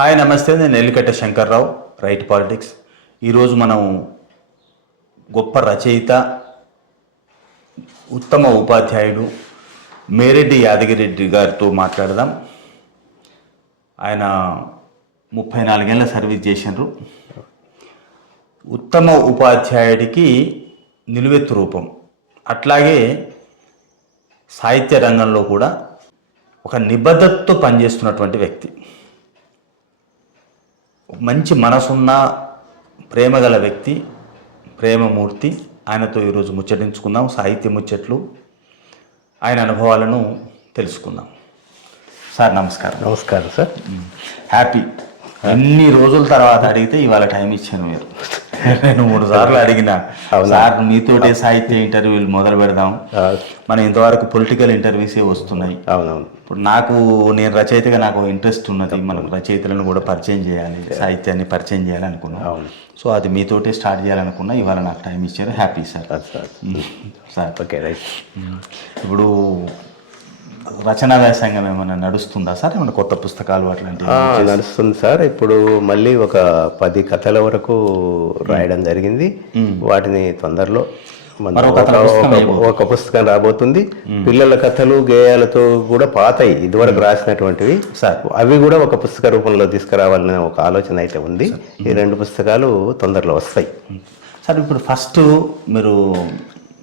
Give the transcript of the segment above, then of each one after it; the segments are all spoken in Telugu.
హాయ్ నమస్తే, నేను ఎల్లికట్ట శంకర్రావు, రైట్ పాలిటిక్స్. ఈరోజు మనం గొప్ప రచయిత, ఉత్తమ ఉపాధ్యాయుడు మేరెడ్డి యాదగిరెడ్డి గారితో మాట్లాడదాం. ఆయన 34 ఏళ్ళ సర్వీస్ చేసినారు. ఉత్తమ ఉపాధ్యాయుడికి నిలువెత్తు రూపం. అట్లాగే సాహిత్య రంగంలో కూడా ఒక నిబద్ధతతో పనిచేస్తున్నటువంటి వ్యక్తి, మంచి మనసున్న ప్రేమగల వ్యక్తి, ప్రేమమూర్తి. ఆయనతో ఈరోజు ముచ్చటించుకుందాం, సాహిత్య ముచ్చట్లు, ఆయన అనుభవాలను తెలుసుకుందాం. సార్ నమస్కారం. నమస్కారం సార్. హ్యాపీ. ఎన్ని రోజుల తర్వాత అడిగితే ఇవాళ టైం ఇచ్చాను. మీరు 2-3 సార్లు అడిగిన సార్ మీతోటే సాహిత్య ఇంటర్వ్యూలు మొదలు పెడదాం. మనం ఇంతవరకు పొలిటికల్ ఇంటర్వ్యూసే వస్తున్నాయి. అవునవును. ఇప్పుడు నేను రచయితగా నాకు ఇంట్రెస్ట్ ఉన్నది. మనం రచయితలను కూడా పరిచయం చేయాలి, సాహిత్యాన్ని పరిచయం చేయాలనుకున్నాం. సో అది మీతోటే స్టార్ట్ చేయాలనుకున్నా. ఇవాళ నాకు టైం ఇచ్చారు. Happy sir. Sir okay right. ఇప్పుడు రచనా వ్యాసంగం ఏమైనా నడుస్తుందా సార్? ఏమైనా కొత్త పుస్తకాలు అట్లాంటివి నడుస్తుంది సార్. ఇప్పుడు మళ్ళీ ఒక 10 కథల వరకు రాయడం జరిగింది. వాటిని తొందరలో ఒక పుస్తకం రాబోతుంది. పిల్లల కథలు గేయాలతో కూడా పాతయి ఇదివరకు రాసినటువంటివి సార్, అవి కూడా ఒక పుస్తక రూపంలో తీసుకురావాలనే ఒక ఆలోచన అయితే ఉంది. ఈ 2 పుస్తకాలు తొందరలో వస్తాయి సార్. ఇప్పుడు ఫస్ట్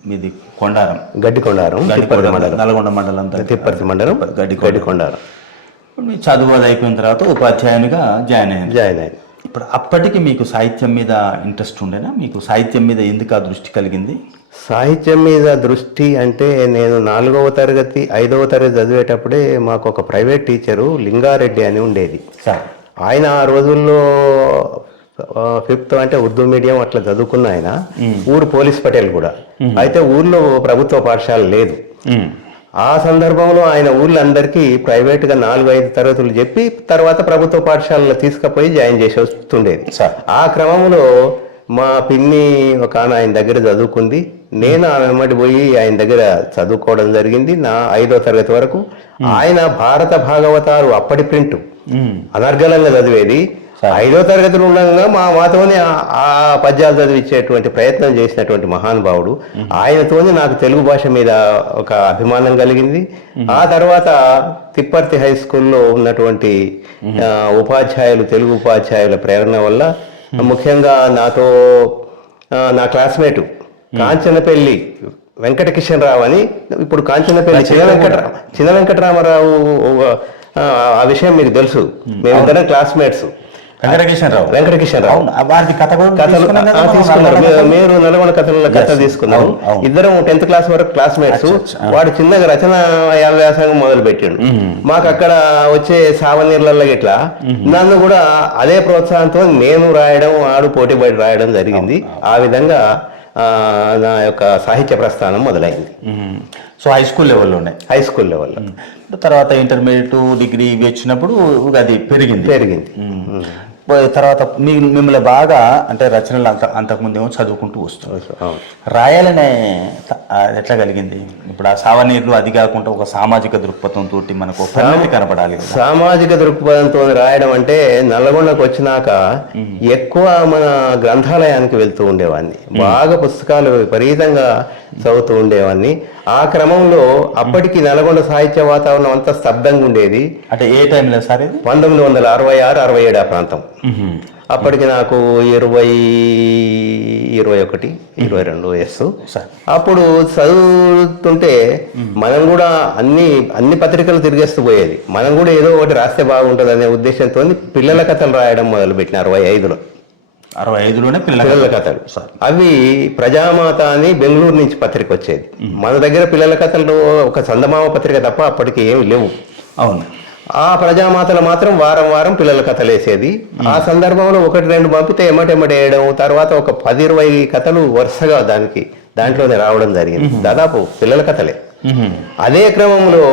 మీది కొండారం, గడ్డి కొండారం, నల్గొండ మండలం, తిప్పర్తి మండలం, గడ్డి కొండారం. ఇప్పుడు మీ చదువు అది అయిపోయిన తర్వాత ఉపాధ్యాయునిగా జాయిన్ అయ్యాను. ఇప్పుడు అప్పటికి మీకు సాహిత్యం మీద ఇంట్రెస్ట్ ఉండేనా? మీకు సాహిత్యం మీద ఎందుకు ఆ దృష్టి కలిగింది? సాహిత్యం మీద దృష్టి అంటే, నేను 4వ తరగతి 5వ తరగతి చదివేటప్పుడే మాకు ఒక ప్రైవేట్ టీచరు లింగారెడ్డి అని ఉండేది సార్. ఆయన ఆ రోజుల్లో 5th అంటే ఉర్దూ మీడియం అట్లా చదువుకున్న ఆయన. ఊరు పోలీస్ పటేల్ కూడా. అయితే ఊర్లో ప్రభుత్వ పాఠశాల లేదు. ఆ సందర్భంలో ఆయన ఊళ్ళందరికీ ప్రైవేట్గా 4-5 తరగతులు చెప్పి తర్వాత ప్రభుత్వ పాఠశాలలో తీసుకుపోయి జాయిన్ చేసి వస్తుండేది. ఆ క్రమంలో మా పిన్ని ఒక ఆయన దగ్గర చదువుకుంది. నేను ఆమె వెంబడి పోయి ఆయన దగ్గర చదువుకోవడం జరిగింది నా 5వ తరగతి వరకు. ఆయన భారత భాగవతాలు అప్పటి ప్రింట్ అనర్గళంగా చదివేది. 5వ తరగతిలో ఉండగా మాతోనే ఆ పద్యాలు చదివించేటువంటి ప్రయత్నం చేసినటువంటి మహానుభావుడు. ఆయనతోనే నాకు తెలుగు భాష మీద ఒక అభిమానం కలిగింది. ఆ తర్వాత తిప్పర్తి హై స్కూల్లో ఉన్నటువంటి ఉపాధ్యాయులు, తెలుగు ఉపాధ్యాయుల ప్రేరణ వల్ల, ముఖ్యంగా నాతో నా క్లాస్మేటు కాంచనపల్లి వెంకటకిషన్ రావు అని, ఇప్పుడు కాంచనపల్లి చిన్న వెంకటరామరావు, ఆ విషయం మీకు తెలుసు. మేమిద్దరం క్లాస్మేట్స్. వెంకటకిషన్ రావు తీసుకున్నారు. మీరు నల్గొండ కథ తీసుకున్నారు. ఇద్దరం 10th క్లాస్ వరకు క్లాస్మేట్స్. వాడు చిన్నగా రచన వ్యాసంగం మొదలు పెట్టాడు. మాకు అక్కడ వచ్చే సావనీర్లలో ఇట్లా నన్ను కూడా అదే ప్రోత్సాహంతో నేను రాయడం, ఆడు పోటీపడి రాయడం జరిగింది. ఆ విధంగా నా యొక్క సాహిత్య ప్రస్థానం మొదలైంది. సో హై స్కూల్ లెవెల్లోనే. హై స్కూల్ లెవెల్లో. తర్వాత ఇంటర్మీడియట్, డిగ్రీ ఇవి వచ్చినప్పుడు అది పెరిగింది. తర్వాత మిమ్మల్ని బాగా అంటే రచనలు అంతకుముందు ఏమో చదువుకుంటూ వస్తుంది, రాయాలనే ఎట్లా కలిగింది? ఇప్పుడు ఆ సావనీర్లు అది కాకుండా ఒక సామాజిక దృక్పథంతో మనకు కనపడాలి. సామాజిక దృక్పథంతో రాయడం అంటే, నల్గొండకు వచ్చినాక ఎక్కువ మన గ్రంథాలయానికి వెళ్తూ ఉండేవాడిని. బాగా పుస్తకాలు విపరీతంగా చదువుతూ ఉండేవాడిని. ఆ క్రమంలో అప్పటికి నల్గొండ సాహిత్య వాతావరణం అంతా స్తబ్దంగా ఉండేది. అంటే ఏ టైంలో సార్? 1966-67 ఆ ప్రాంతం. అప్పటికి నాకు 21, 22 వయస్సు. అప్పుడు చదువుతుంటే మనం కూడా అన్ని పత్రికలు తిరిగేస్తూ పోయేది. మనం కూడా ఏదో ఒకటి రాస్తే బాగుంటుంది అనే ఉద్దేశంతో పిల్లల కథలు రాయడం మొదలుపెట్టిన 65లోనే పిల్లల కథలు. అవి ప్రజామాత అని బెంగళూరు నుంచి పత్రిక వచ్చేది. మన దగ్గర పిల్లల కథలు ఒక చందమామ పత్రిక తప్ప అప్పటికి ఏమి లేవు. అవును. ఆ ప్రజామాతలు మాత్రం వారం పిల్లల కథలు వేసేది. ఆ సందర్భంలో 1-2 పంపితే ఎమ్మటెమ్మటేయడం, తర్వాత ఒక 10-20 కథలు వరుసగా దాంట్లోనే రావడం జరిగింది. దాదాపు పిల్లల కథలే. అదే క్రమంలో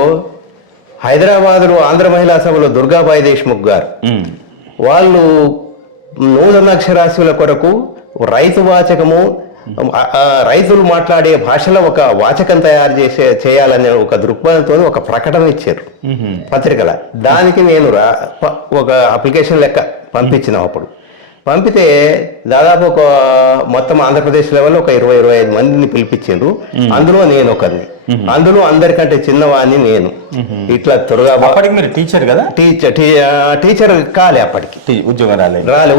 హైదరాబాద్లో ఆంధ్ర మహిళా సభలో దుర్గాబాయి దేశ్ముఖ్ గారు వాళ్ళు నూతన అక్షరాస్యుల కొరకు రైతు వాచకము, రైతులు మాట్లాడే భాషలో ఒక వాచకం తయారు చేయాలనే ఒక దృక్పథంతో ఒక ప్రకటన ఇచ్చారు పత్రికల. దానికి నేను ఒక అప్లికేషన్ లెక్క పంపించిన. అప్పుడు పంపితే దాదాపు ఒక మొత్తం ఆంధ్రప్రదేశ్ లెవెల్లో ఒక 20-25 మందిని పిలిపించిండ్రు. అందులో నేను ఒకరిని, అందులో అందరికంటే చిన్నవాడిని నేను. ఇట్లా త్వరగా మీరు టీచర్ కదా? టీచర్ కాలే అప్పటికి, ఉద్యోగం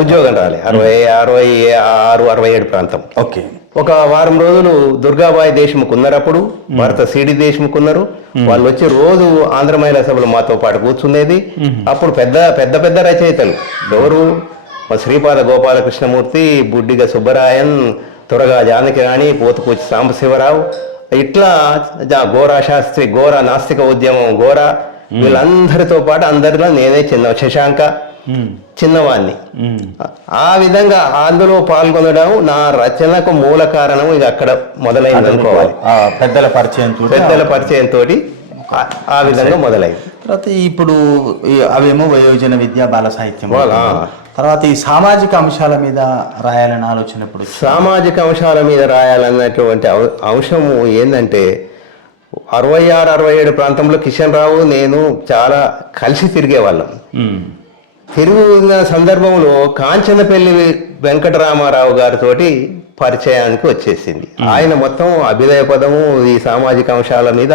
ఉద్యోగం రాలే. 66-67 ప్రాంతం. ఓకే. ఒక వారం రోజులు దుర్గాబాయి దేశ్ముఖ్ ఉన్నారు, అప్పుడు భరత సిడి దేశ్ముఖ్ ఉన్నారు. వాళ్ళు వచ్చి రోజు ఆంధ్ర మహిళా సభలు మాతో పాటు కూర్చునేది. అప్పుడు పెద్ద పెద్ద పెద్ద రచయితలు ఎవరు, శ్రీపాద గోపాలకృష్ణమూర్తి, బుడ్డిగ సుబ్బరాయన్, త్వరగా జానకిరాణి, పోతుకూచి సాంబశివరావు, ఇట్లా గోరా శాస్త్రి, గోరా నాస్తిక ఉద్యమం, గోరా, వీళ్ళందరితో పాటు అందరిలో నేనే శశాంక చిన్నవాణ్ణి. ఆ విధంగా అందులో పాల్గొనడం నా రచనకు మూల కారణం. ఇక అక్కడ మొదలైంది అనుకోవాలి. పెద్దల పరిచయంతో ఆ విధంగా మొదలైంది. తర్వాత ఇప్పుడు అవేమో వయోజన విద్య, బాల సాహిత్యం. తర్వాత ఈ సామాజిక అంశాల మీద రాయాలని ఆలోచనప్పుడు, సామాజిక అంశాల మీద రాయాలన్నటువంటి అంశము ఏంటంటే 66-67 ప్రాంతంలో కిషన్ రావు నేను చాలా కలిసి తిరిగేవాళ్ళం. తిరుగుతున్న సందర్భంలో కాంచనపల్లి వెంకటరామారావు గారితో పరిచయానికి వచ్చేసింది. ఆయన మొత్తం అభ్యుదయ పదము, ఈ సామాజిక అంశాల మీద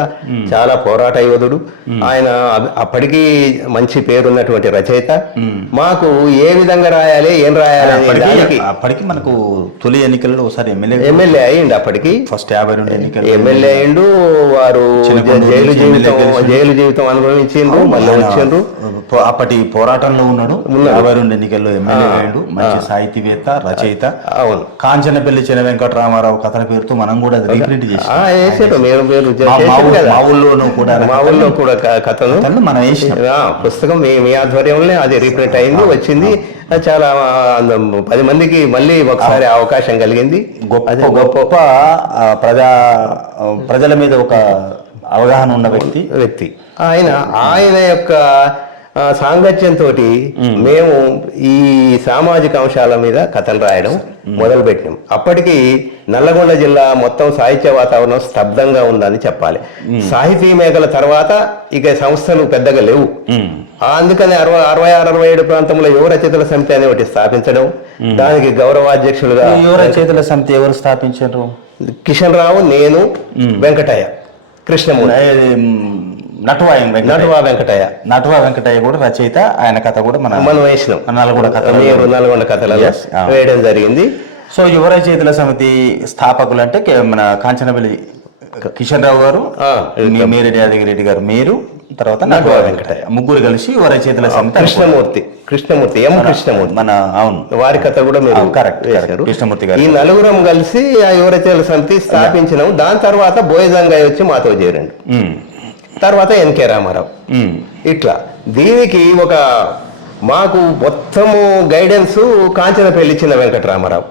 చాలా పోరాట యోధుడు. ఆయన అప్పటికి మంచి పేరున్నటువంటి రచయిత. మాకు ఏ విధంగా రాయాలి, ఏం రాయాలి అప్పటికి మనకు తొలి ఎన్నికల్లో ఒకసారి ఎమ్మెల్యే అయ్యిండు. అప్పటికి ఫస్ట్ 52 ఎన్నికలు ఎమ్మెల్యే అయ్యిండు. వారు జైలు జీవితం అనుభవించిండ్రు, మళ్ళీ వచ్చిండ్రు. అప్పటి పోరాటంలో ఉన్నాడు. 52 ఎన్నికల్లో ఎమ్మెల్యే అయ్యిండు. మంచి సాహితీవేత్త, రచయిత. అవును. కాంచనపల్లి చిన్న వెంకటరామారావు కథల పేరుతో మనం కూడా రీప్రింట్ చేసారు. మా ఊళ్ళో కూడా కథలు మనం వేసిన పుస్తకం మీ ఆధ్వర్యంలో అది రీప్రింట్ అయింది, వచ్చింది. చాలా 10 మందికి మళ్ళీ ఒకసారి అవకాశం కలిగింది. గొప్ప ప్రజల మీద ఒక అవగాహన ఉన్న వ్యక్తి ఆయన యొక్క సాంగత్యంతో మేము ఈ సామాజిక అంశాల మీద కథలు రాయడం మొదలుపెట్టినాం. అప్పటికి నల్లగొండ జిల్లా మొత్తం సాహిత్య వాతావరణం స్తబ్దంగా ఉందని చెప్పాలి. సాహితీ మేఘల తర్వాత ఇక సంస్థలు పెద్దగా లేవు. అందుకని 66-67 ప్రాంతంలో యువ రచయితల సమితి అనే ఒకటి స్థాపించడం, దానికి గౌరవాధ్యక్షులుగా. యువ రచయితల సమితి ఎవరు స్థాపించారు? కిషన్ రావు, నేను, వెంకటయ్య, కృష్ణమూర్తి, నటువా వెంకటయ్య కూడా రచయిత. ఆయన కథ కూడా మనం వేసినాం. నల్గొండ కథలలో వేయడం జరిగింది. సో యువ రచయితల సమితి స్థాపకులు అంటే మన కాంచనపల్లి కిషన్ రావు గారు, మేరెడ్డి యాదగిరెడ్డి గారు, మీరు, తర్వాత నటువా వెంకటయ్య, ముగ్గురు కలిసి యువ రచయితల సమితి. కృష్ణమూర్తి మన అవును, వారి కథ కూడా మీరు కరెక్ట్ కృష్ణమూర్తి గారు. ఈ నలుగురం కలిసి ఆ యువ రచయితల సమితి స్థాపించినాం. దాని తర్వాత బోయజంగాయ వచ్చి మాతో చేరండి. తర్వాత ఎన్కే రామారావు. ఇట్లా దీనికి ఒక మాకు మొత్తము గైడెన్స్ కాంచనపల్లి చిన్న వెంకటరామారావు,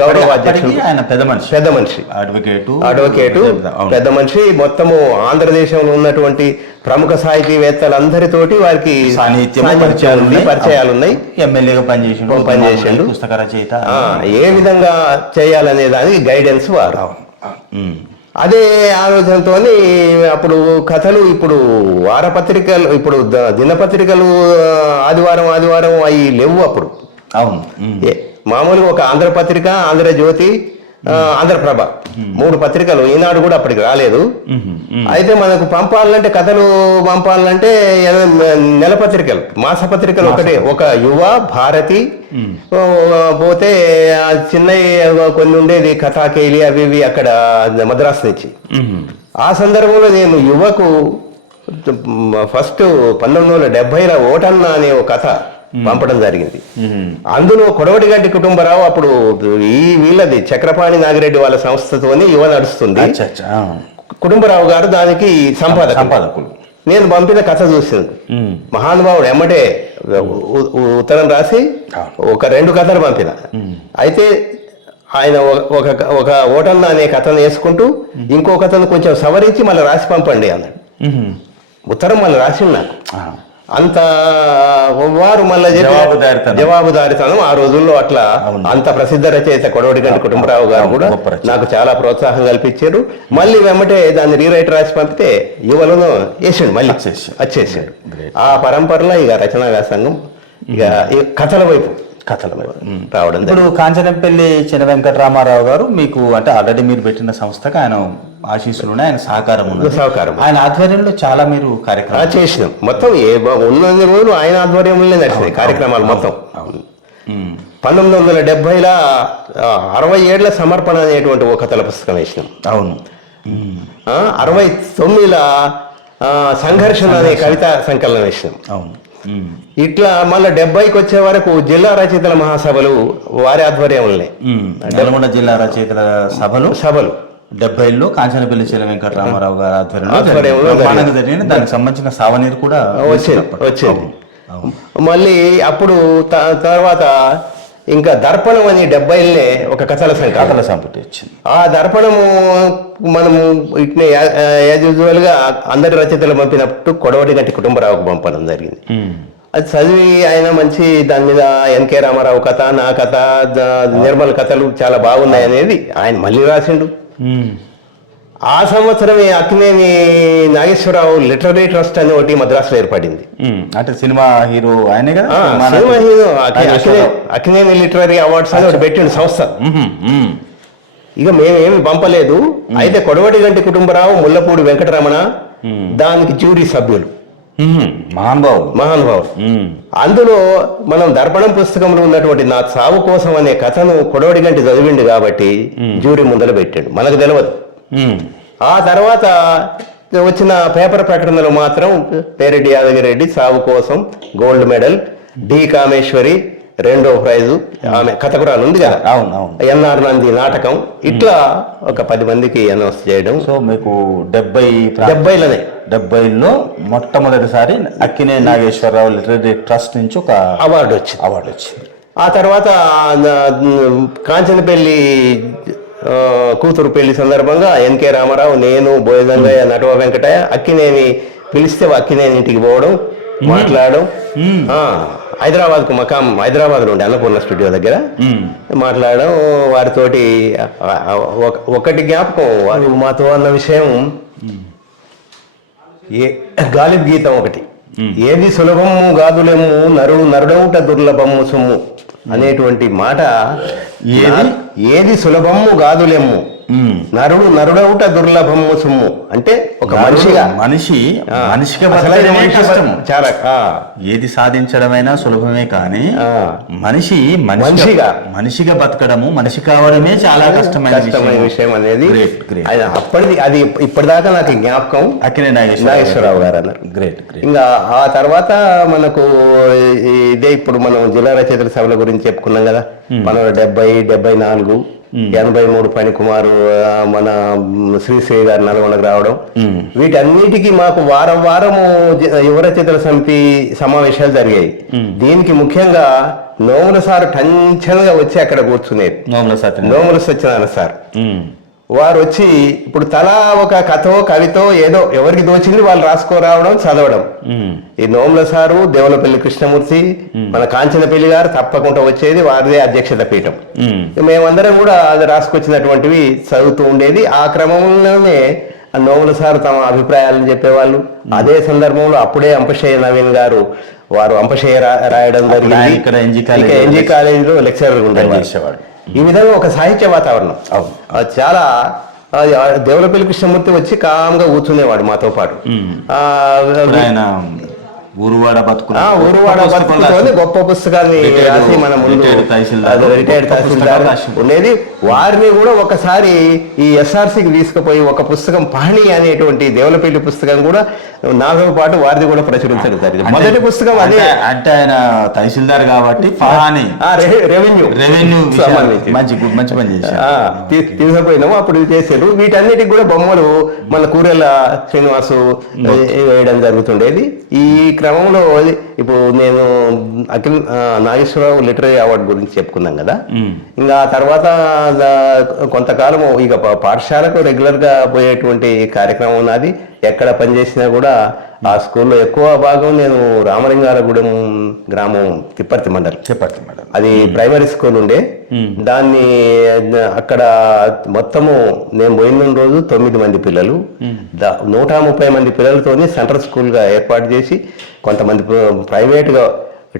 గౌరవాధ్యక్షుడు, ఆయన పెద్ద మనిషి, అడ్వకేటు, పెద్ద మనిషి. మొత్తము ఆంధ్రదేశంలో ఉన్నటువంటి ప్రముఖ సాహితీవేత్తలందరితోటి వారికి పరిచయాలున్నాయి. ఎమ్మెల్యేగా పనిచేసిండు, పుస్తక రచయిత. ఏ విధంగా చేయాలనే దానికి గైడెన్స్ వారు. అదే ఆలోచనతో అప్పుడు కథలు, ఇప్పుడు వారపత్రికలు, ఇప్పుడు దినపత్రికలు ఆదివారం అవి లేవు అప్పుడు. అవును. మామూలుగా ఒక ఆంధ్రపత్రిక, ఆంధ్రజ్యోతి, ఆంధ్రప్రభ, 3 పత్రికలు. ఈనాడు కూడా అప్పటికి రాలేదు. అయితే మనకు పంపాలంటే, కథలు పంపాలంటే నెలపత్రికలు, మాసపత్రికలు ఒక యువ, భారతి, పోతే చిన్నవి కొన్ని ఉండేది, కథాకేలి, అవి ఇవి అక్కడ మద్రాసు నుంచి. ఆ సందర్భంలో నేను యువకు ఫస్ట్ 1970లో ఓటన్న అనే ఒక కథ పంపడం జరిగింది. అందులో కొడవటిగంటి కుటుంబరావు, అప్పుడు వీళ్ళది చక్రపాణి నాగిరెడ్డి వాళ్ళ సంస్థతోని యువ నడుస్తుంది. కుటుంబరావు గారు దానికి సంపాదకులు. నేను పంపిన కథ చూసింది. మహానుభావుడు ఎమ్మటే ఉత్తరం రాసి ఒక 2 కథలు పంపిన. అయితే ఆయన ఒక ఓటన్న అనే కథను వేసుకుంటూ ఇంకో కథను కొంచెం సవరించి మళ్ళీ రాసి పంపండి అన్నాడు. ఉత్తరం మళ్ళీ రాసి నాకు. అంత వారు మళ్ళీ జవాబుదారితనం ఆ రోజుల్లో అట్లా అంత ప్రసిద్ధ రచయిత కొడవటిగంటి కుటుంబరావు గారు కూడా నాకు చాలా ప్రోత్సాహం కల్పించారు. మళ్ళీ వెంబటే దాన్ని రీరైట్ రాసి పంపితే యువలను వేసాడు, మళ్ళీ వచ్చేసాడు. ఆ పరంపరలో ఇక రచనా వ్యాసంగం ఇక కథల వైపు రావడం. ఇప్పుడు కాంచనపల్లి చిన్న వెంకటరామారావు గారు మీకు అంటే ఆల్రెడీ మీరు పెట్టిన సంస్థకు ఆయన ఆశీస్సులు ఉన్నాయి, ఆయన సహకారం ఆయన ఆధ్వర్యంలో చాలా మీరు కార్యక్రమాలు చేసినాం. మొత్తం ఉన్నన్ని రోజులు ఆయన ఆధ్వర్యంలోనే నడిచినాయి కార్యక్రమాలు మొత్తం. 1970లో 60 ఏళ్ల సమర్పణ అనేటువంటి ఒక కథల పుస్తకం వేసినాం. అవును. 69లో సంఘర్షణ అనే కవిత సంకలనం వేసినాం. అవును. ఇట్లా మళ్ళీ 70కి వచ్చే వరకు జిల్లా రచయితల మహాసభలు వారి ఆధ్వర్యంలోనే, నల్గొండ జిల్లా రచయితల సభలు 70లో కాంచనపల్లి చిన్న వెంకటరామారావు గారి ఆధ్వర్యంలో జరిగిన దానికి సంబంధించిన సావనీరు కూడా వచ్చేది. మళ్ళీ అప్పుడు తర్వాత ఇంకా దర్పణం అని 70లనే ఒక కథల సంపుటి వచ్చింది. ఆ దర్పణము మనము ఇట్నే యాజ్ యూజువల్ గా అందరి రచయితలు పంపినప్పుడు కొడవటిగంటి కుటుంబరావుకు పంపడం జరిగింది. అది చదివి ఆయన మంచి దాని మీద ఎన్కే రామారావు కథ, నా కథ, నిర్మల్ కథలు చాలా బాగున్నాయి అనేది ఆయన మళ్ళీ రాసిండు. ఆ సంవత్సరమే అక్కినేని నాగేశ్వరరావు లిటరరీ ట్రస్ట్ అని ఒకటి మద్రాసులో ఏర్పడింది. అంటే సినిమా హీరో ఆయనే కదా, cinema hero Akkineni literary awards అని ఒకటి పెట్టిండు సంస్థ. ఇక మేమేమి పంపలేదు. అయితే కొడవటిగంటి కుటుంబరావు, ముల్లపూడి వెంకటరమణ దానికి జ్యూరీ సభ్యులు, మహానుభావులు. అందులో మనం దర్పణం పుస్తకంలో ఉన్నటువంటి నా చావు కోసం అనే కథను కొడవటిగంటి చదివిండు కాబట్టి జ్యూరీ ముందర పెట్టాడు, మనకు తెలియదు. ఆ తర్వాత వచ్చిన పేపర్ ప్రకటనలు మాత్రం పేరెడ్డి యాదగిరెడ్డి చావు కోసం గోల్డ్ మెడల్, డి కామేశ్వరి 2వ ప్రైజు, ఆమె కథకురాలు ఉంది కదా, ఎన్ఆర్ నంది నాటకం, ఇట్లా ఒక 10 మందికి అనౌన్స్ చేయడం. సో మీకు 70లో మొట్టమొదటిసారి అక్కినేని నాగేశ్వరరావు లిటరరీ ట్రస్ట్ నుంచి ఒక అవార్డు వచ్చింది. ఆ తర్వాత కాంచనపల్లి కూతురు పెళ్లి సందర్భంగా ఎన్కే రామారావు, నేను, బోయగంగయ్య, నటవ వెంకటయ్య అక్కినేని పిలిస్తే అక్కినేని ఇంటికి పోవడం, మాట్లాడడం. హైదరాబాద్కు మకాం హైదరాబాద్ నుండి అన్నపూర్ణ స్టూడియో దగ్గర మాట్లాడడం. వారితోటి ఒకటి జ్ఞాపకం, వారు మాతో అన్న విషయం గాలిబ్ గీతం ఒకటి, ఏది సులభము గాదులేము నరుడు నరుడౌట దుర్లభము సొమ్ము అనేటువంటి మాట. ఏది సులభము గాదులేము నరుడు నరుడౌట దుర్లభము సొమ్ము అంటే ఒక మనిషిగా చాలా ఏది సాధించడమైనా సులభమే కానీ మనిషిగా బతకడము, మనిషి కావడమే చాలా కష్టమైన విషయం అనేది అప్పటిది. అది ఇప్పటిదాకా నాకు జ్ఞాపకం. అక్కినేని నాగేశ్వరరావు గారు అన్నారు. గ్రేట్. ఇంకా ఆ తర్వాత మనకు ఇదే ఇప్పుడు మనం జిల్లా రచయితల సభల గురించి చెప్పుకున్నాం కదా. మనం 70, 74, 83 పనికుమారు, మన శ్రీశ్రీ గారు నల్గొండకు రావడం, వీటన్నిటికీ మాకు వారం వారము యువ రచయితల సమితి సమావేశాలు జరిగాయి. దీనికి ముఖ్యంగా నోముల సార్ టెన్షన్గా వచ్చి అక్కడ కూర్చునేది. నోముల సత్యనారాయణ సార్ వారు వచ్చి ఇప్పుడు తలా ఒక కథో కవితో ఏదో ఎవరికి దోచింది వాళ్ళు రాసుకోరావడం, చదవడం. ఈ నోముల సారు, దేవులపల్లి కృష్ణమూర్తి, మన కాంచనపల్లి గారు తప్పకుండా వచ్చేది, వారిదే అధ్యక్షత పీఠం. మేమందరం కూడా అది రాసుకొచ్చినటువంటివి చదువుతూ ఉండేది. ఆ క్రమంలోనే నోముల సారు తమ అభిప్రాయాలను చెప్పేవాళ్ళు. అదే సందర్భంలో అప్పుడే అంపశయ్య నవీన్ గారు వారు అంపశయ్య రాయడం జరిగింది. ఎన్జీ కాలేజీలో లెక్చరర్ ఉండేవాడు. ఈ విధంగా ఒక సాహిత్య వాతావరణం చాలా. దేవులపల్లి కృష్ణమూర్తి వచ్చి కామ్గా కూర్చునేవాడు మాతో పాటు. ఊరువాడ బతుకులు గొప్ప పుస్తకాన్ని రాసి మన ముందు రిటైర్డ్ తహసీల్దార్ ఉండేది. వారిని కూడా ఒకసారి ఈ ఎస్ఆర్సీకి తీసుకుపోయి ఒక పుస్తకం పహణి అనేటువంటి దేవులపల్లి పుస్తకం కూడా నాతో పాటు వారిది కూడా ప్రచురించడం జరిగింది. మొదటి పుస్తకం అదే. అంటే ఆయన తహసీల్దార్ కాబట్టి రెవెన్యూ మంచి పని తీసుకుపోయినాము. అప్పుడు చేశారు. వీటన్నిటికి కూడా బొమ్మలు మన కూరెళ్ళ శ్రీనివాసు వేయడం జరుగుతుండేది. ఈ క్రమంలో ఇప్పుడు నేను అఖిల్ నాగేశ్వరరావు లిటరీ అవార్డు గురించి చెప్పుకున్నాం కదా. ఇంకా ఆ తర్వాత కొంతకాలం ఇక పాఠశాలకు రెగ్యులర్గా పోయేటువంటి కార్యక్రమం ఉన్నది. ఎక్కడ పనిచేసినా కూడా ఆ స్కూల్లో ఎక్కువ భాగం నేను రామలింగారగూడెం గ్రామం తిప్పర్తి మండలం. అది ప్రైమరీ స్కూల్ ఉండే. దాన్ని అక్కడ మొత్తము నేను పోయిన రోజు 9 మంది పిల్లలు, 130 మంది పిల్లలతోని సెంట్రల్ స్కూల్గా ఏర్పాటు చేసి కొంతమంది ప్రైవేట్గా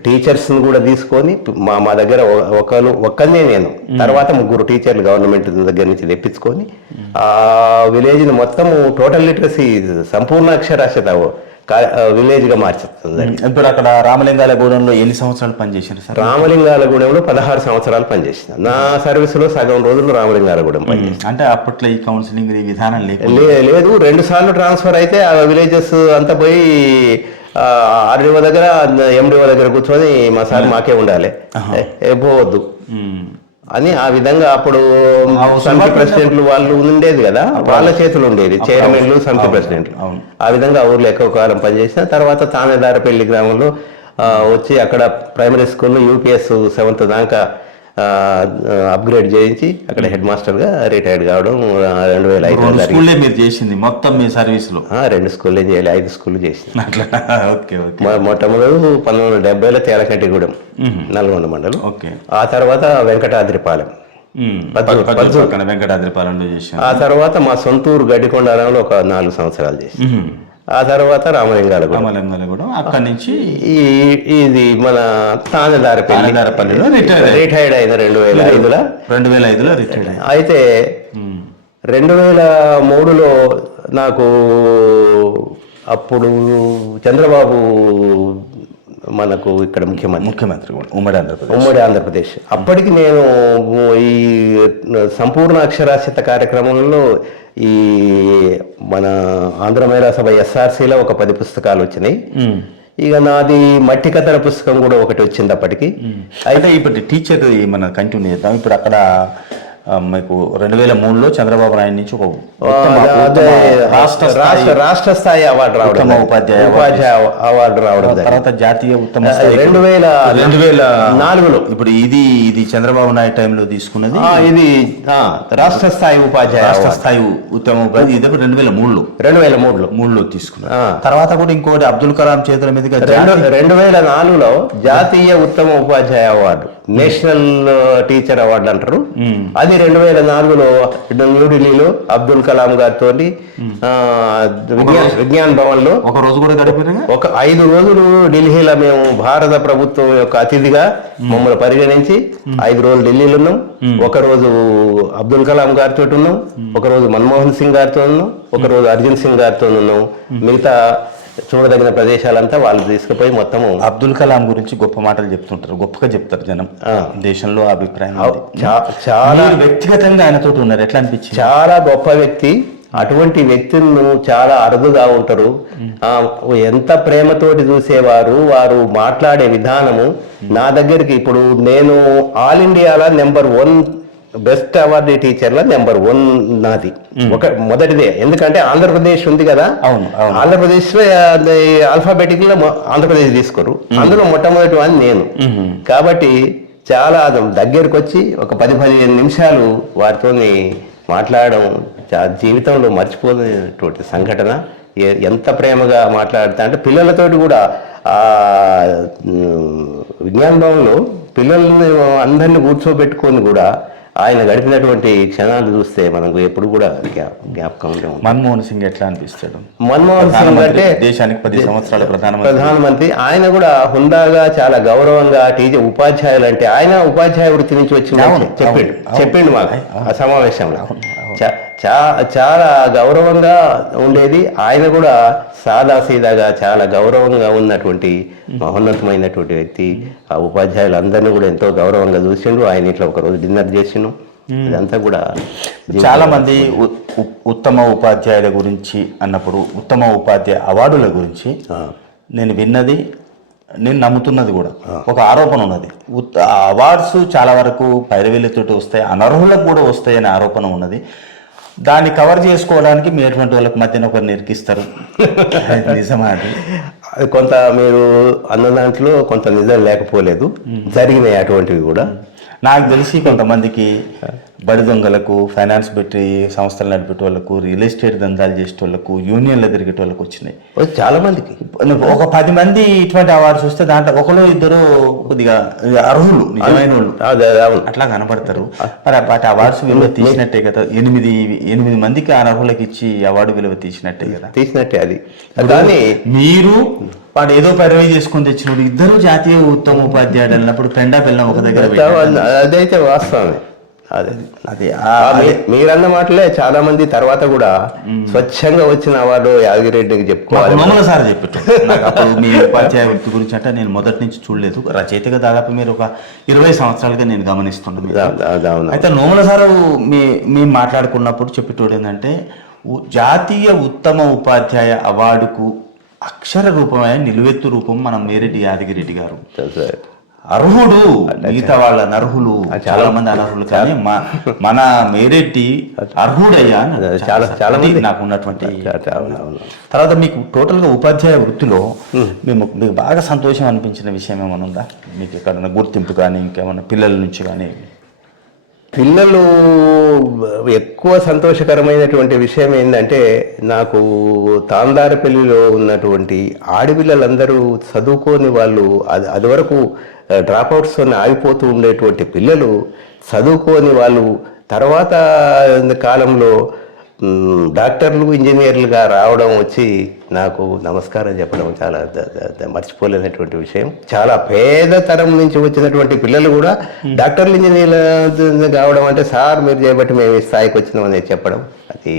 టీచర్స్ని కూడా తీసుకొని మా దగ్గర ఒక్కనే నేను, తర్వాత 3 టీచర్లు గవర్నమెంట్ దగ్గర నుంచి తెప్పించుకొని ఆ విలేజ్ని మొత్తము టోటల్ లిటరసీ సంపూర్ణ అక్షరాస్యత విలేజ్గా మార్చేస్తుంది. ఇప్పుడు అక్కడ రామలింగాలగూడెంలో ఎన్ని సంవత్సరాలు పనిచేశారు సార్? రామలింగాలగూడెంలో 16 సంవత్సరాలు పనిచేసిన. నా సర్వీసులో సగం రోజులు రామలింగాలగూడెం పనిచేసిన. అంటే అప్పట్లో ఈ కౌన్సిలింగ్ విధానం లేదు. 2 సార్లు ట్రాన్స్ఫర్ అయితే ఆ విలేజెస్ అంతా పోయి ఆర్డీఓ దగ్గర ఎండిఓ దగ్గర కూర్చొని మా సార్ మాకే ఉండాలి, పోవద్దు అని ఆ విధంగా అప్పుడు సమితి ప్రెసిడెంట్లు వాళ్ళు ఉండేది కదా, వాళ్ళ చేతులు ఉండేది చైర్మన్లు సమితి ప్రెసిడెంట్లు. ఆ విధంగా ఊర్లో ఎక్కువ కాలం పనిచేసిన తర్వాత తానేదారపల్లి గ్రామంలో వచ్చి అక్కడ ప్రైమరీ స్కూల్లో యూపీఎస్ 7th దాకా అప్గ్రేడ్ చేయించి అక్కడ హెడ్ మాస్టర్గా రిటైర్డ్ కావడం 2005. మీరు చేసింది మొత్తం మీ సర్వీస్లో? 2 స్కూల్లో చేయాలి, 5 స్కూళ్ళు చేసింది. మొట్టమొదటి 1970లో తేలకంటిగూడెం నల్గొండ మండలం. ఆ తర్వాత వెంకటాద్రిపాలెం, వెంకటాద్రిపాలెంలో చేసి ఆ తర్వాత మా సొంతూరు గడ్డికొండారంలో ఒక 4 సంవత్సరాలు చేసి ఆ తర్వాత రామలింగాలగూడెం. అక్కడి నుంచి ఇది మన తానేదారపల్లిలో రిటైర్డ్ అయిన 2005లో రిటైర్డ్. అయితే 2003లో నాకు అప్పుడు చంద్రబాబు మనకు ఇక్కడ ముఖ్యమంత్రి ఉమ్మడి ఆంధ్రప్రదేశ్. అప్పటికి నేను ఈ సంపూర్ణ అక్షరాస్యత కార్యక్రమంలో ఈ మన ఆంధ్ర మహిళా సభ ఎస్ఆర్సీలో ఒక 10 పుస్తకాలు వచ్చినాయి. ఇక నాది మట్టి కథల పుస్తకం కూడా ఒకటి వచ్చింది అప్పటికి. అయితే ఇప్పుడు టీచర్ మనం కంటిన్యూ చేద్దాం. ఇప్పుడు అక్కడ మీకు 2003లో చంద్రబాబు నాయుడు నుంచి ఒక రాష్ట్ర స్థాయి అవార్డు రావడం, ఉపాధ్యాయ అవార్డు రావడం, తర్వాత జాతీయ ఉత్తమ 2004లో. ఇప్పుడు ఇది చంద్రబాబు నాయుడు టైంలో తీసుకున్నది. ఇది రాష్ట్ర స్థాయి ఉపాధ్యాయ, రాష్ట్ర స్థాయి ఉత్తమ ఉపాధ్యాయ. ఇది 2003లో తీసుకున్నారు. తర్వాత కూడా ఇంకోటి అబ్దుల్ కలాం చేతుల మీదుగా 2004లో జాతీయ ఉత్తమ ఉపాధ్యాయ అవార్డు, నేషనల్ టీచర్ అవార్డు అంటారు. అది 2004లో న్యూఢిల్లీలో అబ్దుల్ కలాం గారితో విజ్ఞాన్ భవన్ లో ఒక రోజు కూడా గడిపిన, ఒక 5 రోజులు ఢిల్లీలో మేము భారత ప్రభుత్వం యొక్క అతిథిగా మమ్మల్ని పరిగణించి 5 రోజులు ఢిల్లీలో ఉన్నాం. ఒక రోజు అబ్దుల్ కలాం గారితో ఉన్నాం, ఒక రోజు మన్మోహన్ సింగ్ గారితో ఉన్నాం, ఒక రోజు అర్జున్ సింగ్ గారితో ఉన్నాం. మిగతా చూడదగిన ప్రదేశాలంతా వాళ్ళు తీసుకుపోయి మొత్తము అబ్దుల్ కలాం గురించి గొప్ప మాటలు చెప్తుంటారు, గొప్పగా చెప్తారు జనం. దేశంలో అభిప్రాయం చాలా వ్యక్తిగతంగా ఆయనతో ఉన్నారు. ఎట్లా అనిపించింది? చాలా గొప్ప వ్యక్తి. అటువంటి వ్యక్తులను చాలా అరుదుగా ఉంటారు. ఎంత ప్రేమతోటి చూసేవారు, వారు మాట్లాడే విధానము. నా దగ్గరికి ఇప్పుడు నేను ఆల్ ఇండియాలో నెంబర్ 1 బెస్ట్ అవార్డు టీచర్ల నెంబర్ 1 నాది, మొదటిదే. ఎందుకంటే ఆంధ్రప్రదేశ్ ఉంది కదా, ఆంధ్రప్రదేశ్ లో ఆల్ఫాబెటిక్ లో ఆంధ్రప్రదేశ్ తీసుకోరు, అందులో మొట్టమొదటి వాడిని నేను. కాబట్టి చాలా దగ్గరకు వచ్చి ఒక 10-15 నిమిషాలు వారితో మాట్లాడడం జీవితంలో మర్చిపోయినటువంటి సంఘటన. ఎంత ప్రేమగా మాట్లాడతా అంటే పిల్లలతోటి కూడా విజ్ఞాన భవన్లో పిల్లల్ని అందరినీ కూర్చోబెట్టుకొని కూడా ఆయన గడిపినటువంటి క్షణాలు చూస్తే మనకు ఎప్పుడు కూడా జ్ఞాపకం ఉండే. మన్మోహన్ సింగ్ ఎట్లా అనిపిస్తాడు? మన్మోహన్ సింగ్ అంటే దేశానికి 10 సంవత్సరాల ప్రధానమంత్రి. ఆయన కూడా హుందాగా చాలా గౌరవంగా టీచర్ ఉపాధ్యాయులు అంటే ఆయన ఉపాధ్యాయ వృత్తి నుంచి వచ్చి చెప్పిండు మాకు ఆ సమావేశంలో. చాలా గౌరవంగా ఉండేది. ఆయన కూడా సాదాసీదాగా చాలా గౌరవంగా ఉన్నటువంటి మహోన్నతమైనటువంటి వ్యక్తి. ఆ ఉపాధ్యాయులందరినీ కూడా ఎంతో గౌరవంగా చూసిండు. ఆయన ఇట్లా ఒకరోజు డిన్నర్ చేసిండు. ఇదంతా కూడా చాలా మంది ఉత్తమ ఉపాధ్యాయుల గురించి అన్నప్పుడు, ఉత్తమ ఉపాధ్యాయ అవార్డుల గురించి నేను విన్నది, నేను నమ్ముతున్నది కూడా ఒక ఆరోపణ ఉన్నది. అవార్డ్స్ చాలా వరకు పైరవీలతోటి వస్తాయి, అనర్హులకు కూడా వస్తాయి అనే ఆరోపణ ఉన్నది. దాన్ని కవర్ చేసుకోవడానికి మీ ఎటువంటి వాళ్ళకి మధ్యన ఒకరు నిరికిస్తారు. నిజమా అది? అది కొంత మీరు అన్న దాంట్లో కొంత నిజం లేకపోలేదు, జరిగినాయి అటువంటివి కూడా. నాకు తెలిసి కొంతమందికి బడి దొంగలకు, ఫైనాన్స్ పెట్టి సంస్థలు నడిపే వాళ్ళకు, రియల్ ఎస్టేట్ దందాలు చేసే వాళ్ళకు, యూనియన్లో తిరిగే వాళ్ళకు వచ్చినాయి చాలా మందికి. ఒక 10 మంది ఇటువంటి అవార్డ్స్ వస్తే దాంట్లో ఒకరు ఇద్దరు కొద్దిగా అర్హులు, నిజమైన వాళ్ళు అట్లా కనపడతారు. మరి వాటి అవార్డ్స్ విలువ తీసినట్టే కదా. 8 మందికి అర్హులకు ఇచ్చి అవార్డు విలువ తీసినట్టే కదా. తీసినట్టే అది. కానీ మీరు వాడు ఏదో పర్వే చేసుకుని తెచ్చినప్పుడు ఇద్దరు జాతీయ ఉత్తమ ఉపాధ్యాయుడు అన్నప్పుడు పెండా పిల్లం ఒక దగ్గర అదైతే వాస్తవమే. అదే మీరన్న మాటలే చాలా మంది తర్వాత కూడా స్వచ్ఛంగా వచ్చిన అవార్డు యాదగిరెడ్డికి చెప్పుకోవాలి. మమ్మల్ని సార్ చెప్పారు. మీ ఉపాధ్యాయ వృత్తి గురించి అంటే నేను మొదటి నుంచి చూడలేదు, రచయితగా దాదాపు మీరు ఒక 20 సంవత్సరాలుగా నేను గమనిస్తున్నాను. అయితే నోముల సారు మేము మాట్లాడుకున్నప్పుడు చెప్పేటోడు ఏంటంటే, జాతీయ ఉత్తమ ఉపాధ్యాయ అవార్డుకు అక్షర రూపమైన నిలువెత్తు రూపం మనం మేరెడ్డి యాదగిరెడ్డి గారు. అర్హుడు, మిగతా వాళ్ళ నర్హులు చాలా మంది అనర్హులు, కానీ మన మేరెడ్డి అర్హుడయ్యా చాలా మంది నాకు ఉన్నటువంటి. తర్వాత మీకు టోటల్ గా ఉపాధ్యాయ వృత్తిలో మీకు బాగా సంతోషం అనిపించిన విషయం ఏమైనా ఉందా? మీకు ఎక్కడన్నా గుర్తింపు కానీ ఇంకేమన్నా పిల్లల నుంచి కానీ? పిల్లలు ఎక్కువ సంతోషకరమైనటువంటి విషయం ఏంటంటే, నాకు తాందారపల్లిలో ఉన్నటువంటి ఆడపిల్లలందరూ చదువుకోని వాళ్ళు, అది వరకు డ్రాప్అవుట్స్ ఆగిపోతూ ఉండేటువంటి పిల్లలు, చదువుకోని వాళ్ళు తర్వాత కాలంలో డాక్టర్లు, ఇంజనీర్లుగా రావడం వచ్చి నాకు నమస్కారం చెప్పడం చాలా మర్చిపోలేనటువంటి విషయం. చాలా పేద తరం నుంచి వచ్చినటువంటి పిల్లలు కూడా డాక్టర్లు, ఇంజనీర్లు కావడం అంటే, సార్ మీరు చేయబట్టి మేము ఈ స్థాయికి వచ్చినామని చెప్పడం, అది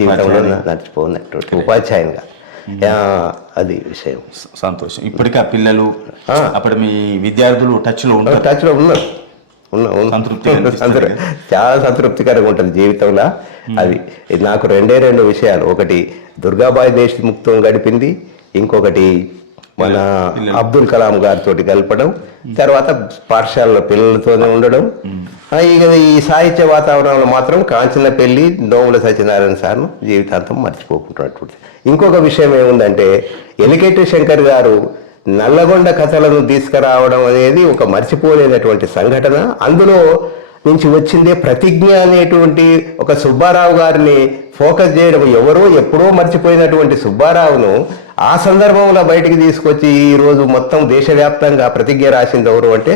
జీవితంలో మర్చిపోయినటువంటి ఉపాధ్యాయునిగా అది విషయం. సంతోషం. ఇప్పటికీ ఆ పిల్లలు, అప్పుడు మీ విద్యార్థులు టచ్లో ఉన్నారు. చాలా సంతృప్తికరంగా ఉంటుంది జీవితంలో. అది నాకు 2 విషయాలు. ఒకటి దుర్గాబాయి దేశముక్తో గడిపింది, ఇంకొకటి మన అబ్దుల్ కలాం గారితో కలపడం, తర్వాత పాఠశాలలో పిల్లలతోనే ఉండడం. ఇక ఈ సాహిత్య వాతావరణంలో మాత్రం కాంచనపల్లి నోముల సత్యనారాయణ సార్ను జీవితాంతం మర్చిపోకుంటున్నటువంటి. ఇంకొక విషయం ఏముందంటే, ఎలికెట్టి శంకర్ గారు నల్లగొండ కథలను తీసుకురావడం అనేది ఒక మర్చిపోలేనటువంటి సంఘటన. అందులో నుంచి వచ్చిందే ప్రతిజ్ఞ అనేటువంటి ఒక సుబ్బారావు గారిని ఫోకస్ చేయడం. ఎవరో ఎప్పుడో మర్చిపోయినటువంటి సుబ్బారావును ఆ సందర్భంలో బయటికి తీసుకొచ్చి ఈరోజు మొత్తం దేశవ్యాప్తంగా ప్రతిజ్ఞ రాసింది ఎవరు అంటే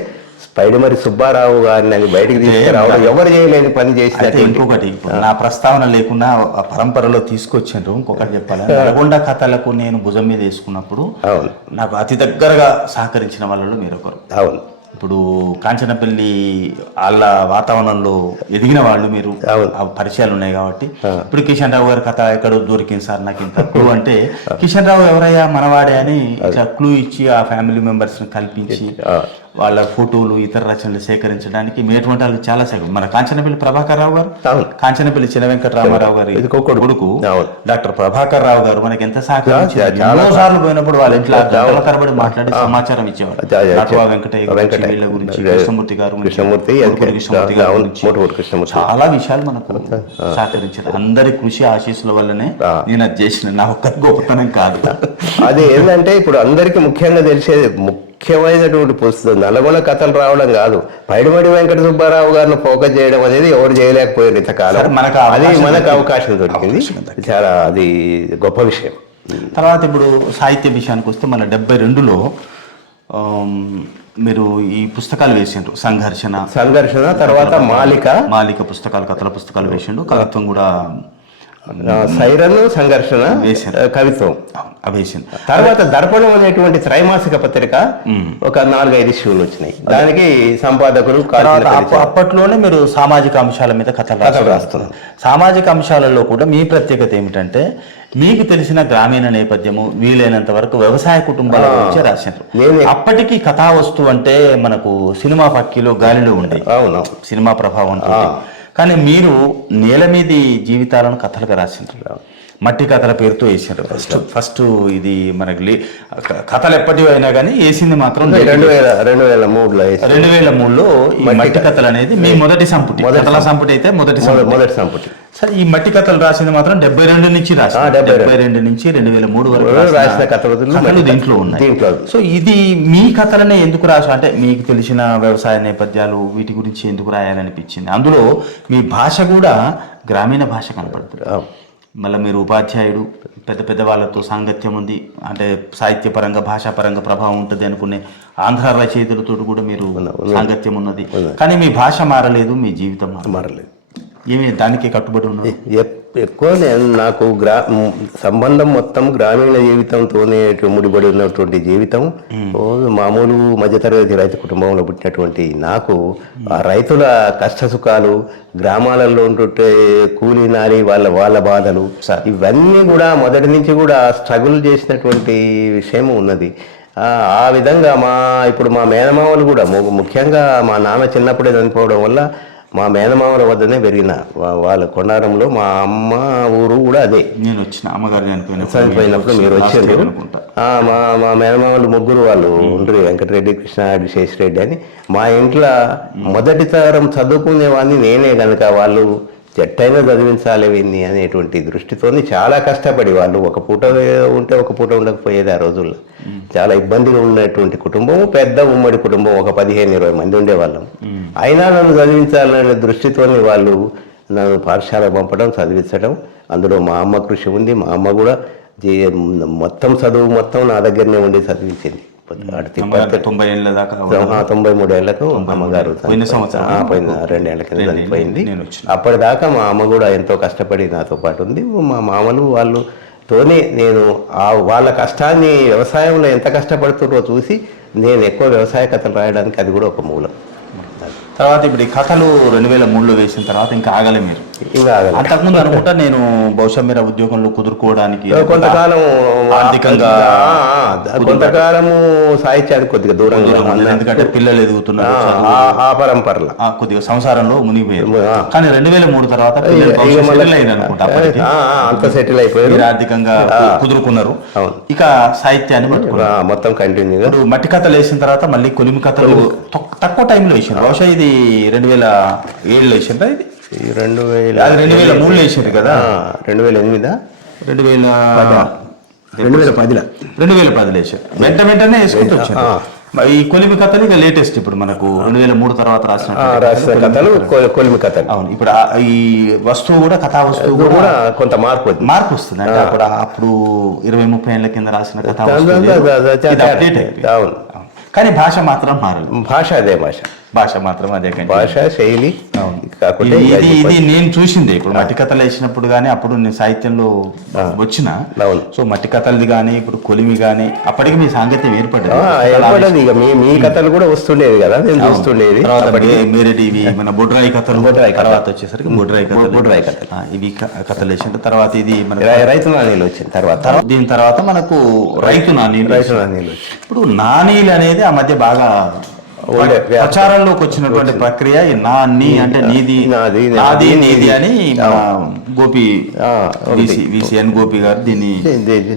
పైడిమరి సుబ్బారావు గారిని బయటికి తీసుకురావడం ఎవరు చేయలేని పని చేసినట్టు. ఇంకొకటి, నా ప్రస్తావన లేకుండా ఆ పరంపరలో తీసుకొచ్చారు. ఇంకొకటి చెప్పాలి, నల్గొండ కథలకు నేను భుజం మీద వేసుకున్నప్పుడు నాకు అతి దగ్గరగా సహకరించిన వాళ్ళలో మీరు ఒకరు. అవును. ఇప్పుడు కాంచనపల్లి వాళ్ళ వాతావరణంలో ఎదిగిన వాళ్ళు మీరు, పరిచయాలు ఉన్నాయి కాబట్టి. ఇప్పుడు కిషన్ రావు గారి కథ ఎక్కడో దొరికింది సార్ నాకు ఇంత క్లూ అంటే, కిషన్ రావు ఎవరయ్యా మనవాడే అని ఇట్లా క్లూ ఇచ్చి ఆ ఫ్యామిలీ మెంబర్స్ ని కల్పించి వాళ్ళ ఫోటోలు, ఇతర రచనలు సేకరించడానికి మేటువంటి వాళ్ళు చాలా మన కాంచనపల్లి ప్రభాకర్ రావు గారు, కాంచనపల్లి చిన్న వెంకటరామారావు గారి కొడుకు డాక్టర్ ప్రభాకర్ రావు గారు మనకి ఎంత సహకరించారు. చాలా సార్లు పోయినప్పుడు వాళ్ళ ఇంట్లో కనబడి మాట్లాడి సమాచారం ఇచ్చేవారు. నాటువా వెంకటయ్య వీళ్ళ గురించి, కృష్ణమూర్తి గారు చాలా విషయాలు మనకు సహకరించారు. అందరి కృషి ఆశీస్సుల వల్లనే నేను అది చేసిన, నా ఒక్క గొప్పతనం కాదు. అది ఏంటంటే ఇప్పుడు అందరికి ముఖ్యంగా తెలిసేది, ముఖ్యమైనటువంటి పుస్తకం నల్గొండ కథలు రావడం కాదు, పైడిమడి వెంకట సుబ్బారావు గారిని ఫోకస్ చేయడం అనేది ఎవరు చేయలేకపోయారు ఇంతకాలం. అది మనకు అవకాశం దొరికింది, చాలా అది గొప్ప విషయం. తర్వాత ఇప్పుడు సాహిత్య విషయానికి వస్తే మన 72లో మీరు ఈ పుస్తకాలు వేసిండ్రు, సంఘర్షణ తర్వాత మాలిక పుస్తకాలు, కథల పుస్తకాలు వేసిండు. కవిత్వం కూడా సైరన్, సంఘర్షణ, కవిత్వం వేసింది. తర్వాత దర్పణం అనేటువంటి త్రైమాసిక పత్రిక ఒక 4-5 ఇష్యూలు వచ్చినాయి. దానికి సంపాదకులు అప్పట్లోనే మీరు సామాజిక అంశాల మీద కథలు రాస్తున్నారు. సామాజిక అంశాలలో కూడా మీ ప్రత్యేకత ఏమిటంటే, మీకు తెలిసిన గ్రామీణ నేపథ్యము, వీలైనంత వరకు వ్యవసాయ కుటుంబాల గురించి రాశారు. అప్పటికి కథా వస్తువు అంటే మనకు సినిమా పక్కిలో గాలిలో ఉండే సినిమా ప్రభావం. కానీ మీరు నేల మీది జీవితాలను కథలుగా రాసిండ్రు. మట్టి కథల పేరుతో వేసారు ఫస్ట్ ఇది మనకి కథలు ఎప్పటివి అయినా కానీ వేసింది మాత్రం 2003లో 2003లో ఈ మట్టి కథలు అనేది మీ మొదటి సంపుటి కథల సంపుటి అయితే మొదటి సంపుటి. సరే ఈ మట్టి కథలు రాసింది మాత్రం 72 నుంచి రాసింది 72 నుంచి 2003 వరకు రాసిన కథలు దీంట్లో ఉన్నాయి. సో ఇది మీ కథలనే ఎందుకు రాసు అంటే మీకు తెలిసిన వ్యవసాయ నేపథ్యాలు వీటి గురించి ఎందుకు రాయాలనిపించింది? అందులో మీ భాష కూడా గ్రామీణ భాష కనపడుతుంది. మళ్ళీ మీరు ఉపాధ్యాయుడు, పెద్ద పెద్ద వాళ్ళతో సాంగత్యం ఉంది, అంటే సాహిత్యపరంగా భాషాపరంగా ప్రభావం ఉంటుంది అనుకునే ఆంధ్ర రచయితలతో కూడా మీరు సాంగత్యం ఉన్నది. కానీ మీ భాష మారలేదు, మీ జీవితం మారలేదు. ఏమి దానికి కట్టుబడి ఉన్నది? ఎక్కువ నాకు సంబంధం మొత్తం గ్రామీణ జీవితంతోనే ముడిపడి ఉన్నటువంటి జీవితం. మామూలు మధ్యతరగతి రైతు కుటుంబంలో పుట్టినటువంటి నాకు ఆ రైతుల కష్ట సుఖాలు, గ్రామాలలో ఉంటుంటే కూలీ నాలి వాళ్ళ బాధలు, ఇవన్నీ కూడా మొదటి నుంచి కూడా స్ట్రగుల్ చేసినటువంటి విషయం ఉన్నది. ఆ విధంగా ఇప్పుడు మా మేనమామలు కూడా ముఖ్యంగా మా నాన్న చిన్నప్పుడే చనిపోవడం వల్ల మా మేనమామల వద్దనే పెరిగిన వాళ్ళ కొండారంలో మా అమ్మ ఊరు కూడా అదే. నేను వచ్చిన అమ్మగారు చనిపోయినప్పుడు మీరు వచ్చారు. మా మేనమామలు ముగ్గురు వాళ్ళు ఉండ్రి, వెంకటరెడ్డి, కృష్ణారెడ్డి, శేషిరెడ్డి అని. మా ఇంట్లో మొదటి తరం చదువుకునేవాడిని నేనే కనుక వాళ్ళు చెట్టైనా చదివించాలి విన్ని అనేటువంటి దృష్టితోని చాలా కష్టపడి వాళ్ళు ఒక పూట ఉంటే ఒక పూట ఉండకపోయేది ఆ రోజుల్లో. చాలా ఇబ్బందిగా ఉన్నటువంటి కుటుంబం, పెద్ద ఉమ్మడి కుటుంబం, ఒక 15-20 మంది ఉండేవాళ్ళం. అయినా నన్ను చదివించాలనే దృష్టితోని వాళ్ళు నన్ను పాఠశాలకు పంపడం, చదివించడం. అందులో మా అమ్మ కృషి ఉంది. మా అమ్మ కూడా మొత్తం చదువు మొత్తం నా దగ్గరనే ఉండి చదివించింది. 93 ఏళ్లకు అమ్మగారు 2 ఏళ్ల కింద చనిపోయింది. అప్పటిదాకా మా అమ్మ కూడా ఎంతో కష్టపడి నాతో పాటు ఉంది. మా మామలు వాళ్ళతోనే నేను వాళ్ళ కష్టాన్ని, వ్యవసాయంలో ఎంత కష్టపడుతున్నారో చూసి నేను ఎక్కువ వ్యవసాయ కథలు రాయడానికి అది కూడా ఒక మూలం. తర్వాత ఇప్పుడు ఈ కథలు 2003లో వేసిన తర్వాత ఇంకా ఆగలే మీరు? అంతకుముందు అనుకుంటా నేను బహుశా మీరు ఉద్యోగంలో కుదురుకోవడానికి కొంతకాలం ఆర్థికంగా కొంతకాలము సాహిత్యానికి కొద్దిగా దూరంగా, ఎందుకంటే పిల్లలు ఎదుగుతున్నారు, ఆ పరంపరలో కొద్దిగా సంసారంలో మునిగిపోయారు. కానీ 2003 తర్వాత అంత సెటిల్ అయిపోయారు, ఆర్థికంగా కుదురుకున్నారు. ఇక సాహిత్యాన్ని మొత్తం కంటిన్యూగా మట్టి కథలు వేసిన తర్వాత మళ్ళీ కొలిమి కథలు తక్కువ టైంలో వేసారు. బహుశా ఇది 2007లో వేసిండ్రా? ఇది 2003లో వేసారు కదా? 2008 2010 వేసారు. వెంటనే వేసుకుంటూ వచ్చారు. ఈ కొలిమి కథలు ఇక లేటెస్ట్ ఇప్పుడు మనకు 2003 తర్వాత రాసిన కథలు కొలిమి కథలు. అవును, ఇప్పుడు ఈ వస్తువు కూడా, కథా వస్తువు కూడా కొంత మార్పు వస్తుంది. అంటే అప్పుడు 20-30 ఏళ్ల కింద రాసిన కథా వస్తువు, కానీ భాష మాత్రం మారదు. భాష అదే భాష మాత్రం అదే, భాష శైలి. ఇది నేను చూసింది ఇప్పుడు మట్టి కథలు వేసినప్పుడు కానీ, అప్పుడు నేను సాహిత్యంలో వచ్చిన. సో మట్టి కథలది కానీ ఇప్పుడు కొలిమి కానీ అప్పటికి మీ సాంగత్యం ఏర్పడ్డది. ఇక మీ కథలు కూడా వస్తుండేది కదా, నేను చూస్తుండేది. మేరేటి ఇవి మన బొడ్రాయి కథలు, తర్వాత వచ్చేసరికి బొడ్రాయి కథలు ఇవి కథలు వేసిన తర్వాత ఇది మన రైతు నానీలు వచ్చిన తర్వాత, దీని తర్వాత మనకు రైతు నానీలు. ఇప్పుడు నానీలు అనేది ఆ మధ్య బాగా ప్రచారంలోకి వచ్చినటువంటి ప్రక్రియ. నాని అంటే నీది, నాది నీది అని గోపి విసిఎన్ గోపి గారు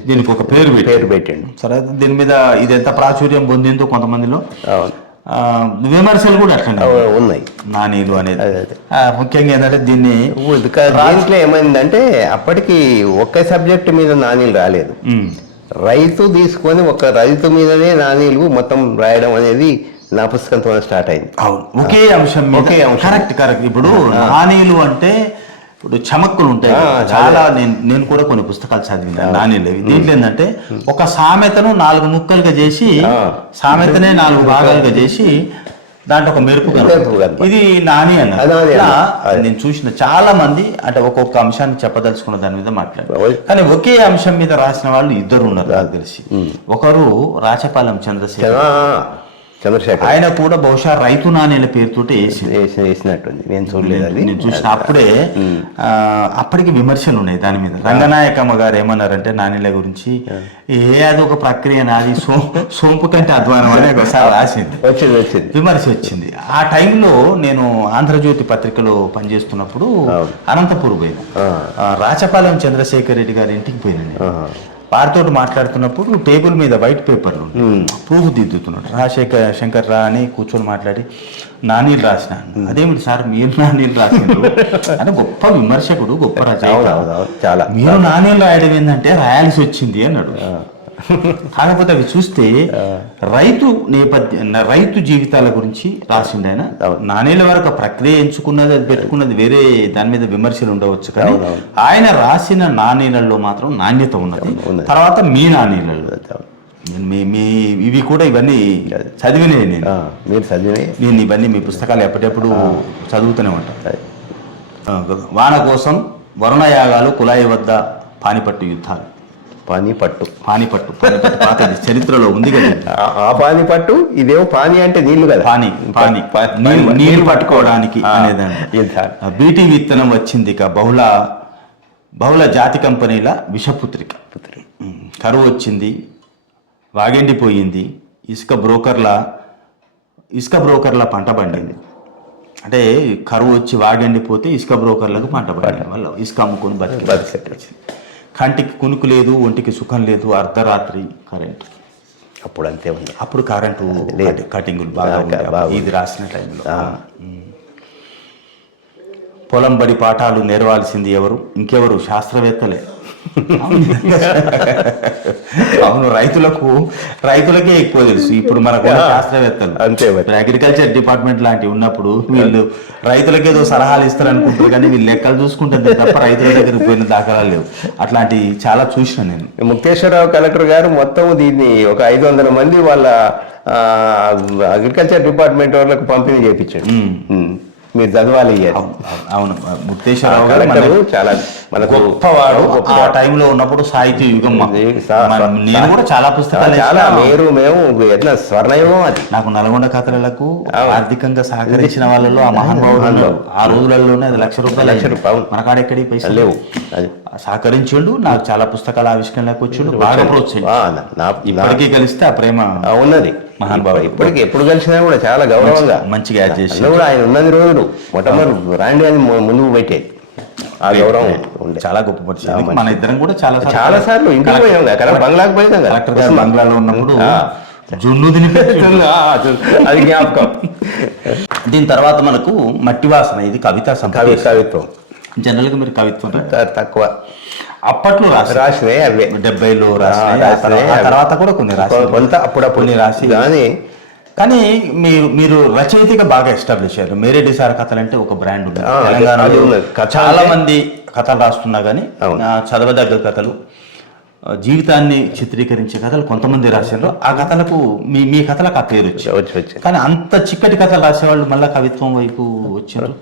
దీనికి ఒక పేరు పెట్టండి. సరే, దీని మీద ఇది ఎంత ప్రాచుర్యం పొందిందో కొంతమందిలో విమర్శలు కూడా అట్లా ఉన్నాయి. నానీలు అనేది ముఖ్యంగా ఏంటంటే దీన్ని దాంట్లో ఏమైందంటే అప్పటికి ఒక్క సబ్జెక్ట్ మీద నానీలు రాలేదు. రైతు తీసుకొని ఒక రైతు మీదనే నానీలు మొత్తం రాయడం అనేది నా పుస్తకంతో స్టార్ట్ అయింది. ఒకే అంశం. కరెక్ట్. ఇప్పుడు నానీలు అంటే ఇప్పుడు చమక్కులు ఉంటాయి చాలా. నేను కూడా కొన్ని పుస్తకాలు చదివిన నానీలు. దీంట్లో ఏంటంటే ఒక సామెతను 4 ముక్కలుగా చేసి, సామెతనే 4 భాగాలుగా చేసి దాంట్లో ఒక మెరుపు. ఇది నాని అన్నారు. నేను చూసిన చాలా మంది అంటే ఒక్కొక్క అంశాన్ని చెప్పదలుచుకున్న దాని మీద మాట్లాడారు. కానీ ఒకే అంశం మీద రాసిన వాళ్ళు 2 ఉన్నారు నాకు తెలిసి. ఒకరు రాచపాలెం చంద్రశేఖర్, చంద్రశేఖర్ ఆయన కూడా బహుశా రైతు నాణేల పేరుతోటి వేసినట్టుంది, నేను చూడలేదు అది. నేను చూసిన అప్పుడే అప్పటికి విమర్శలు ఉన్నాయి దాని మీద. రంగనాయకమ్మ గారు ఏమన్నారంటే నాణేల గురించి, అది ఒక ప్రక్రియ, నాది సోంపు కంటే అధ్వానం అని ఒకసారి రాసింది, వచ్చింది విమర్శ వచ్చింది. ఆ టైంలో నేను ఆంధ్రజ్యోతి పత్రికలో పనిచేస్తున్నప్పుడు అనంతపూర్ పోయినా, రాచపాలెం చంద్రశేఖర్ రెడ్డి గారి ఇంటికి పోయినా. వారితో మాట్లాడుతున్నప్పుడు టేబుల్ మీద వైట్ పేపర్లు ప్రూఫ్ దిద్దుతున్నాడు. శంకర్ రా అని కూర్చొని మాట్లాడి నానీలు రాసిన. అదేమిటి సార్ మీరు నానీలు రాసినారు అని గొప్ప విమర్శకుడు, గొప్ప రచయిత, మీరు నానీలు రాయడం ఏంటంటే రాయాల్సి వచ్చింది అన్నాడు. కాకపోతే అవి చూస్తే రైతు జీవితాల గురించి రాసిండు ఆయన. నాణేల వరకు ప్రక్రియ ఎంచుకున్నది, అది పెట్టుకున్నది వేరే, దాని మీద విమర్శలు ఉండవచ్చు, కానీ ఆయన రాసిన నాణేలలో మాత్రం నాణ్యత ఉన్నది. తర్వాత మీ నాణేలలో ఇవి కూడా, ఇవన్నీ చదివినే నేను ఇవన్నీ మీ పుస్తకాలు ఎప్పటికప్పుడు చదువుతూనే ఉంటాను. వాన కోసం వరుణయాగాలు, కులాయి వద్ద పానిపట్టు యుద్ధాలు. పానిపట్టు పాతది చరిత్రలో ఉంది కదా. ఆ పానిపట్టు, ఇదేమో పాని అంటే నీళ్లు కదా, నీళ్లు పట్టుకోవడానికి అనేదాన్ని. బీటీ విత్తనం వచ్చింది ఇక బహుళ జాతి కంపెనీల విషపుత్రిక. కరువు వచ్చింది, వాగెండిపోయింది, ఇసుక బ్రోకర్ల పంట పండింది. అంటే కరువు వచ్చి వాగెండిపోతే ఇసుక బ్రోకర్లకు పంట పండింది, వల్ల ఇసుక అమ్ముకొని బతికి. కంటికి కునుకు లేదు, ఒంటికి సుఖం లేదు, అర్ధరాత్రి కరెంటు. అప్పుడు అంతే ఉంది, అప్పుడు కరెంటు కటింగులు బాగా ఇది రాసిన టైంలో. పొలం బడి పాఠాలు నేర్వాల్సింది ఎవరు? ఇంకెవరు? శాస్త్రవేత్తలే. అవును, రైతులకే ఎక్కువ తెలుసు. ఇప్పుడు మనకు శాస్త్రవేత్తలు అంతే, అగ్రికల్చర్ డిపార్ట్మెంట్ లాంటివి ఉన్నప్పుడు వీళ్ళు రైతులకి ఏదో సలహాలు ఇస్తారు అనుకుంటారు, కానీ వీళ్ళు లెక్కలు చూసుకుంటుంది తప్ప రైతుల దగ్గరికి పోయిన దాఖలాలు లేవు. అట్లాంటి చాలా చూసిన నేను. ముక్తేశ్వరరావు కలెక్టర్ గారు మొత్తం దీన్ని ఒక 500 మంది వాళ్ళ అగ్రికల్చర్ డిపార్ట్మెంట్ వాళ్ళకు పంపిణీ చేయించాడు. మీరు చదవాలి. అవును, ముక్తేశ్వరరావు గారు చాలా గొప్పవాడు. ఆ టైంలో ఉన్నప్పుడు సాహిత్య యుగం. నేను కూడా చాలా పుస్తకాలు, మేము ఎట్లా స్వర్ణయుగం అది. నాకు నల్గొండ కథలకు ఆర్థికంగా సహకరించిన వాళ్ళలో ఆ మహానుభావులు ఆ రోజులలోనే అది ₹1,00,000 మన కాడ ఎక్కడికి పైసలు లేవు. సహకరించిండు, నాకు చాలా పుస్తకాల ఆవిష్కరణలకు వచ్చిండు, బాగా ప్రోత్సహించాడు. ఇప్పటికీ కలిస్తే ఆ ప్రేమ ఉన్నది మహానుభావు. ఇప్పటికి ఎప్పుడు కలిసినా కూడా చాలా గౌరవంగా మంచిగా యాడ్ చేసి కూడా ఆయన ఉన్నది రోజులు మొట్టమొదటి రాండి అని ముందుకు పెట్టేది. ఆ గౌరవం చాలా గొప్ప పరిచయం. మన ఇద్దరం కూడా చాలా సార్లు ఇంటికి పోయాం, బంగ్లాకి పోయాం. కలెక్టర్ గారు బంగ్లాలో ఉన్నప్పుడు జున్ను అది జ్ఞాపకం. దీని తర్వాత మనకు మట్టి వాసన, ఇది కవిత్వం. జనరల్గా మీరు కవిత్వం తక్కువ అప్పట్లో రాసినాయి, అవే 70లో తర్వాత కూడా కొన్ని రాసి, కొంత అప్పుడప్పుడు రాసి. కానీ మీరు రచయితగా బాగా ఎస్టాబ్లిష్ అయ్యారు. మేరేడి సార్ కథలు అంటే ఒక బ్రాండ్ ఉంది తెలంగాణలో. చాలా మంది కథలు రాస్తున్నా కానీ చదవదగ్గ కథలు, జీవితాన్ని చిత్రీకరించే కథలు కొంతమంది రాశారు. ఆ కథలకు మీ కథలకు ఆ పేరు వచ్చి, కానీ అంత చిక్కటి కథలు రాసేవాళ్ళు మళ్ళీ కవిత్వం వైపు వచ్చారు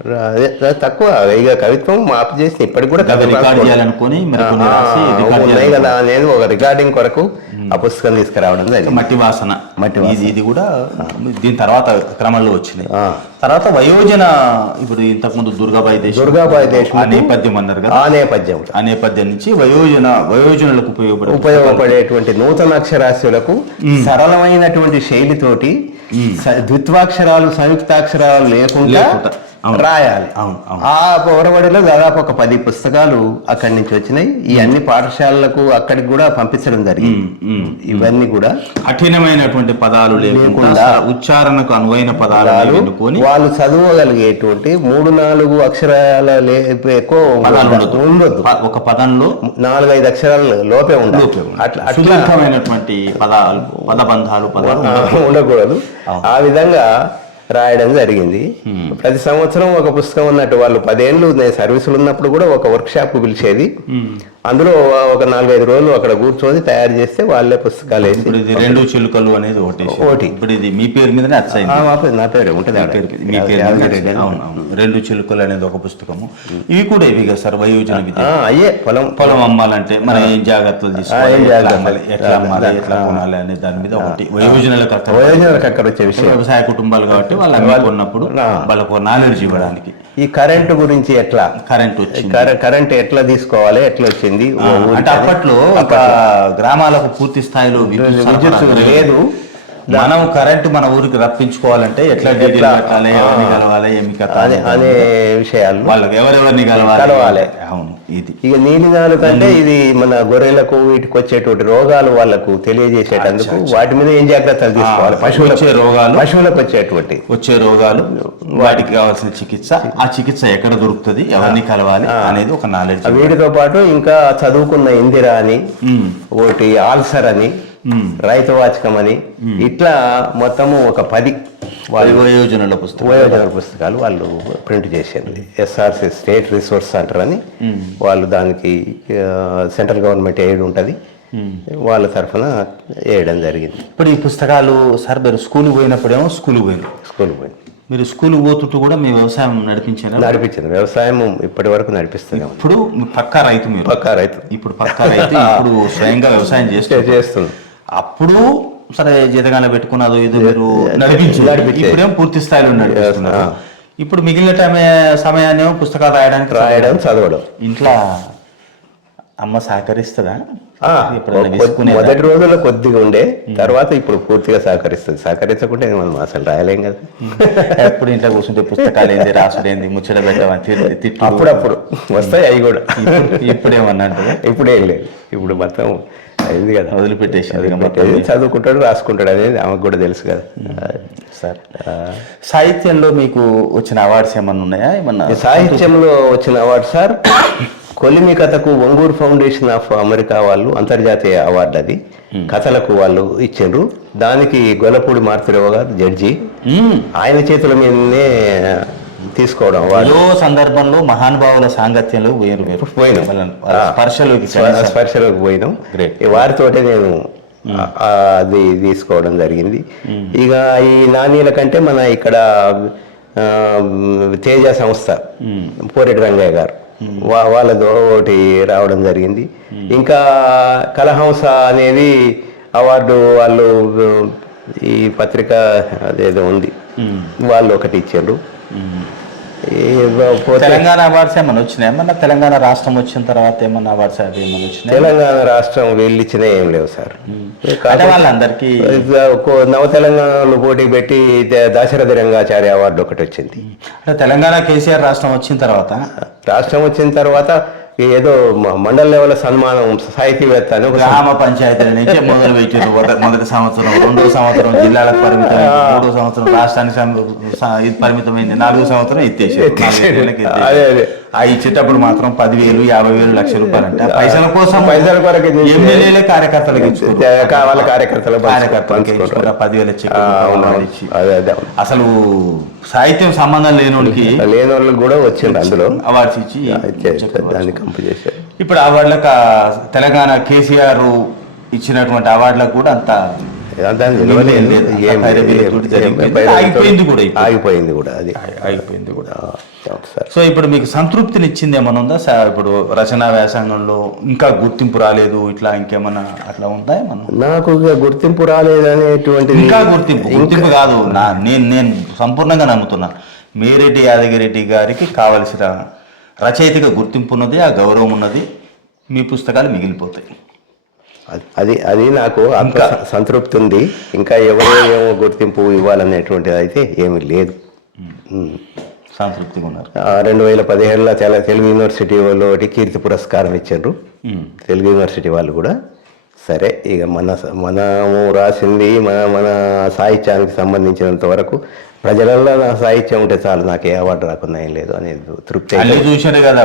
తక్కువ. ఇక కవిత్వం మాపు చేసి ఇప్పటికి కూడా రికార్డ్ చేయాలనుకుని కదా. నేను ఒక రికార్డింగ్ కొరకు ఆ పుస్తకం తీసుకురావడం మట్టి వాసన. ఇది కూడా దీని తర్వాత క్రమంలో వచ్చినాయి. తర్వాత వయోజన, ఇప్పుడు ఇంతకుముందు దుర్గాబాయి దేశ్ నేపథ్యం అన్నారు కదా, ఆ నేపథ్యం నుంచి వయోజనులకు ఉపయోగపడేటువంటి నూతన అక్షరాస్యులకు సరళమైనటువంటి శైలితోటి ద్విత్వాక్షరాలు సంయుక్తాక్షరాలు లేకుండా రాయాలి. ఆ పొరబడిలో దాదాపు ఒక 10 పుస్తకాలు అక్కడి నుంచి వచ్చినాయి. ఈ అన్ని పాఠశాలలకు అక్కడికి కూడా పంపించడం జరిగింది. ఇవన్నీ కూడా కఠినమైనటువంటి పదాలు లేకుండా ఉచ్చారణకు అనువైన పదాలు వాళ్ళు చదవగలిగేటువంటి 3-4 అక్షరాల ఎక్కువ ఉండొద్దు. ఒక పదంలో 4-5 అక్షరాల లోపే ఉండాలి. అట్లమైనటువంటి పదబంధాలు ఉండకూడదు. ఆ విధంగా రాయడం జరిగింది. ప్రతి సంవత్సరం ఒక పుస్తకం ఉన్నట్టు వాళ్ళు 10 ఏళ్ళు నేను సర్వీసులు ఉన్నప్పుడు కూడా ఒక వర్క్ షాప్ పిలిచేది. అందులో ఒక 4-5 రోజులు అక్కడ కూర్చొని తయారు చేస్తే వాళ్ళే పుస్తకాలు వేసి. ఇప్పుడు ఇది 2 చిలుకలు అనేది ఒకటి. ఇప్పుడు ఇది మీ పేరు మీదనే అచ్చయింది. నా పేరు ఉంటుంది. మీ పేరు. అవును, 2 చిలుకలు అనేది ఒక పుస్తకము. ఇవి కూడా ఇవి కదా సార్, వయోజన విద్య. అయ్యే పొలం అమ్మాలంటే మనం ఏం జాగ్రత్తలు తీసుకోవాలి, ఎట్లా అమ్మాలి, ఎట్లా కొనాలి అనే దాని మీద ఒకటి. వయోజనులకు అక్కడ వచ్చే విషయం. వ్యవసాయ కుటుంబాలు కాబట్టి వాళ్ళు అమ్ముకున్నప్పుడు వాళ్ళకు నాలెడ్జ్ ఇవ్వడానికి. ఈ కరెంటు గురించి ఎట్లా, కరెంట్ ఎట్లా తీసుకోవాలి, ఎట్లా వచ్చింది అంటే అప్పట్లో ఒక గ్రామాలకు పూర్తి స్థాయిలో విద్యుత్ లేదు. మనం కరెంటు మన ఊరికి రప్పించుకోవాలంటే ఎట్లా కట్టాలి, ఎవరిని కలవాలి, ఏమి కట్టాలి అనే విషయాలు వాళ్ళకి ఎవరెవరిని కలవాలి. అవును, ఇది ఇక నీలినాలు కంటే ఇది మన గొర్రెలకు వీటికి వచ్చేటువంటి రోగాలు వాళ్ళకు తెలియజేసేటందుకు వాటి మీద ఏం జాగ్రత్తలు తీసుకోవాలి, పశువులకు వచ్చే రోగాలు, వాటికి కావాల్సిన చికిత్స, ఆ చికిత్స ఎక్కడ దొరుకుతుంది, ఎవరిని కలవాలి అనేది ఒక నాలెడ్జ్. వీటితో పాటు ఇంకా చదువుకున్న ఇందిరా అని, ఒకటి ఆల్సర్ అని, రైతు వాచకం అని, ఇట్లా మొత్తము ఒక 10 వయోజనుల పుస్తకాలు వాళ్ళు ప్రింట్ చేశారు. ఎస్ఆర్సి స్టేట్ రిసోర్స్ సెంటర్ అని వాళ్ళు దానికి సెంట్రల్ గవర్నమెంట్ ఎయిడ్ ఉంటుంది, వాళ్ళ తరఫున వేయడం జరిగింది. ఇప్పుడు ఈ పుస్తకాలు సార్ మీరు స్కూల్కి పోయినప్పుడేమో స్కూల్కి పోయిన మీరు స్కూల్కి పోతుంటూ కూడా మీ వ్యవసాయం నడిపించాను. వ్యవసాయం ఇప్పటి వరకు నడిపిస్తున్నాం. ఇప్పుడు పక్కా రైతు, ఇప్పుడు పక్కా రైతు, ఇప్పుడు స్వయంగా వ్యవసాయం చేస్తున్నాం. అప్పుడు సరే జీతగానే పెట్టుకున్నదో ఏదో మీరు ఇప్పుడేమో పూర్తి స్థాయిలో నడిపిస్తున్నారు. ఇప్పుడు మిగిలిన సమయాన్ని పుస్తకాలు రాయడం చదవడం. ఇంట్లో అమ్మ సహకరిస్తుందా? మొదటి రోజుల్లో కొద్దిగా ఉండే, తర్వాత ఇప్పుడు పూర్తిగా సహకరిస్తుంది. సహకరించకుంటే మనం అసలు రాయలేం కదా. ఎప్పుడు ఇంట్లో కూర్చుంటే పుస్తకాలు ఏంది, రాసుడేంది, ముచ్చట పెట్టమని తిట్టు అప్పుడప్పుడు వస్తాయి అవి కూడా. ఇప్పుడేమన్నా అంటే ఇప్పుడేం లేదు, ఇప్పుడు మొత్తం అయింది కదా, వదిలిపెట్టేసి చదువుకుంటాడు, రాసుకుంటాడు అనేది ఆమెకు కూడా తెలుసు కదా. సార్ సాహిత్యంలో మీకు వచ్చిన అవార్డ్స్ ఏమన్నా ఉన్నాయా? ఏమన్నా సాహిత్యంలో వచ్చిన అవార్డు సార్, కొలిమి కథకు ఒంగూరు ఫౌండేషన్ ఆఫ్ అమెరికా వాళ్ళు అంతర్జాతీయ అవార్డు, అది కథలకు వాళ్ళు ఇచ్చారు. దానికి గొల్లపూడి మారుతిరావు గారు జడ్జి, ఆయన చేతుల మీదనే తీసుకోవడం. ఏదో సందర్భంలో మహానుభావుల సాంగత్యంలో స్పర్శలోకి పోయినాం. వారితోటే నేను అది తీసుకోవడం జరిగింది. ఇక ఈ నాణ్యాల కంటే మన ఇక్కడ తేజ సంస్థ పోరెడ్డి రంగయ్య గారు వాళ్ళతో ఒకటి రావడం జరిగింది. ఇంకా కలహంస అనేది అవార్డు వాళ్ళు ఈ పత్రిక అదేదో ఉంది, వాళ్ళు ఒకటి ఇచ్చారు. తెలంగాణ అవార్డ్స్ ఏమన్నా వచ్చినాయి? ఏమన్నా తెలంగాణ రాష్ట్రం వచ్చిన తర్వాత ఏమన్నా అవార్డ్స్ అవి ఏమన్నా వచ్చినాయి? తెలంగాణ రాష్ట్రం వెళ్ళిచ్చినా ఏం లేవు సార్. వాళ్ళందరికీ నవ తెలంగాణలో పోటీ పెట్టి దాశరథి రంగాచార్య అవార్డు ఒకటి వచ్చింది. అంటే తెలంగాణ కేసీఆర్ రాష్ట్రం వచ్చిన తర్వాత ఏదో మండల లెవెల్ సన్మానం సాహితీవేత్త అని గ్రామ పంచాయతీల నుంచి మొదలు పెట్టారు. మొదటి సంవత్సరం, 2వ సంవత్సరం జిల్లాలకు పరిమితం, 3వ సంవత్సరం రాష్ట్రానికి పరిమితమైంది, 4వ సంవత్సరం ఎత్తేసారు. ఆ ఇచ్చేటప్పుడు మాత్రం 10,000, 50,000, లక్ష రూపాయలు అంటే పైసల కొరకు ఎమ్మెల్యేలే కార్యకర్తలకు వాళ్ళ కార్యకర్తలకు 10,000 చెక్. అసలు సాహిత్యం సంబంధం లేనోళ్ళకి కూడా వచ్చింది అందులో అవార్డ్స్ ఇచ్చి దాన్ని కంపు చేశారు. ఇప్పుడు అవార్డులకు తెలంగాణ కేసీఆర్ ఇచ్చినటువంటి అవార్డులకు కూడా అంత ఆగిపోయింది కూడా. సో ఇప్పుడు మీకు సంతృప్తిని ఇచ్చింది ఏమన్నా ఉందా సార్? ఇప్పుడు రచనా వ్యాసంగంలో ఇంకా గుర్తింపు రాలేదు, ఇట్లా ఇంకేమన్నా అట్లా ఉందా ఏమన్నా? నాకు గుర్తింపు రాలేదు అనేటువంటి, ఇంకా గుర్తింపు కాదు, నేను సంపూర్ణంగా నమ్ముతున్నా మేరెడ్డి యాదగిరెడ్డి గారికి కావలసిన రచయితగా గుర్తింపు ఉన్నది, ఆ గౌరవం ఉన్నది, మీ పుస్తకాలు మిగిలిపోతాయి. అది నాకు అంత సంతృప్తి ఉంది. ఇంకా ఎవరేమో గుర్తింపు ఇవ్వాలనేటువంటిది అయితే ఏమీ లేదు. సంతృప్తిగా ఉన్నారు. 2017లో తెలుగు యూనివర్సిటీ వాళ్ళు ఒకటి కీర్తి పురస్కారం ఇచ్చారు, తెలుగు యూనివర్సిటీ వాళ్ళు కూడా. సరే, ఇక మనము రాసింది మన సాహిత్యానికి సంబంధించినంత వరకు ప్రజలలో నా సాహిత్యం ఉంటే చాలు, నాకు ఏ అవార్డు రాకున్నా ఏం లేదు అనేది తృప్తి. చూశారు కదా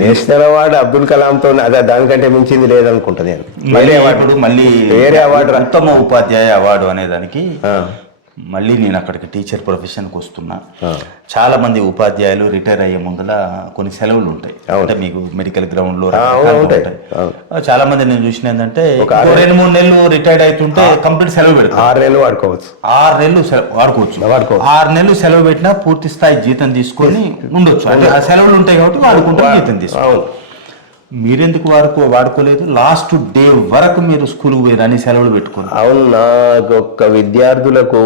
నేషనల్ అవార్డు అబ్దుల్ కలాంతో, అదే దానికంటే మించింది లేదనుకుంటా నేను. మళ్ళీ వేరే అవార్డు ఉత్తమ ఉపాధ్యాయ అవార్డు అనేదానికి మళ్ళీ నేను అక్కడికి టీచర్ ప్రొఫెషన్కి వస్తున్నా. చాలా మంది ఉపాధ్యాయులు రిటైర్ అయ్యే ముందల కొన్ని సెలవులు ఉంటాయి, అంటే మీకు మెడికల్ గ్రౌండ్లో ఉంటాయి. చాలా మంది నేను చూసిన ఏంటంటే 2-3 నెలలు రిటైర్డ్ అవుతుంటే కంప్లీట్ సెలవు పెడతారు. 6 నెలలు వాడుకోవచ్చు. 6 నెలలు వాడుకోవచ్చు. 6 నెలలు సెలవు పెట్టినా పూర్తి స్థాయి జీతం తీసుకొని ఉండొచ్చు. అంటే ఆ సెలవులు ఉంటాయి కాబట్టి వాడుకుంటే జీతం తీసుకోవాలి. మీరెందుకు వాడుకోలేదు? లాస్ట్ డే వరకు మీరు స్కూల్కి పోయి అన్ని సెలవులు పెట్టుకోండి. అవును, నాకు ఒక్క విద్యార్థులకు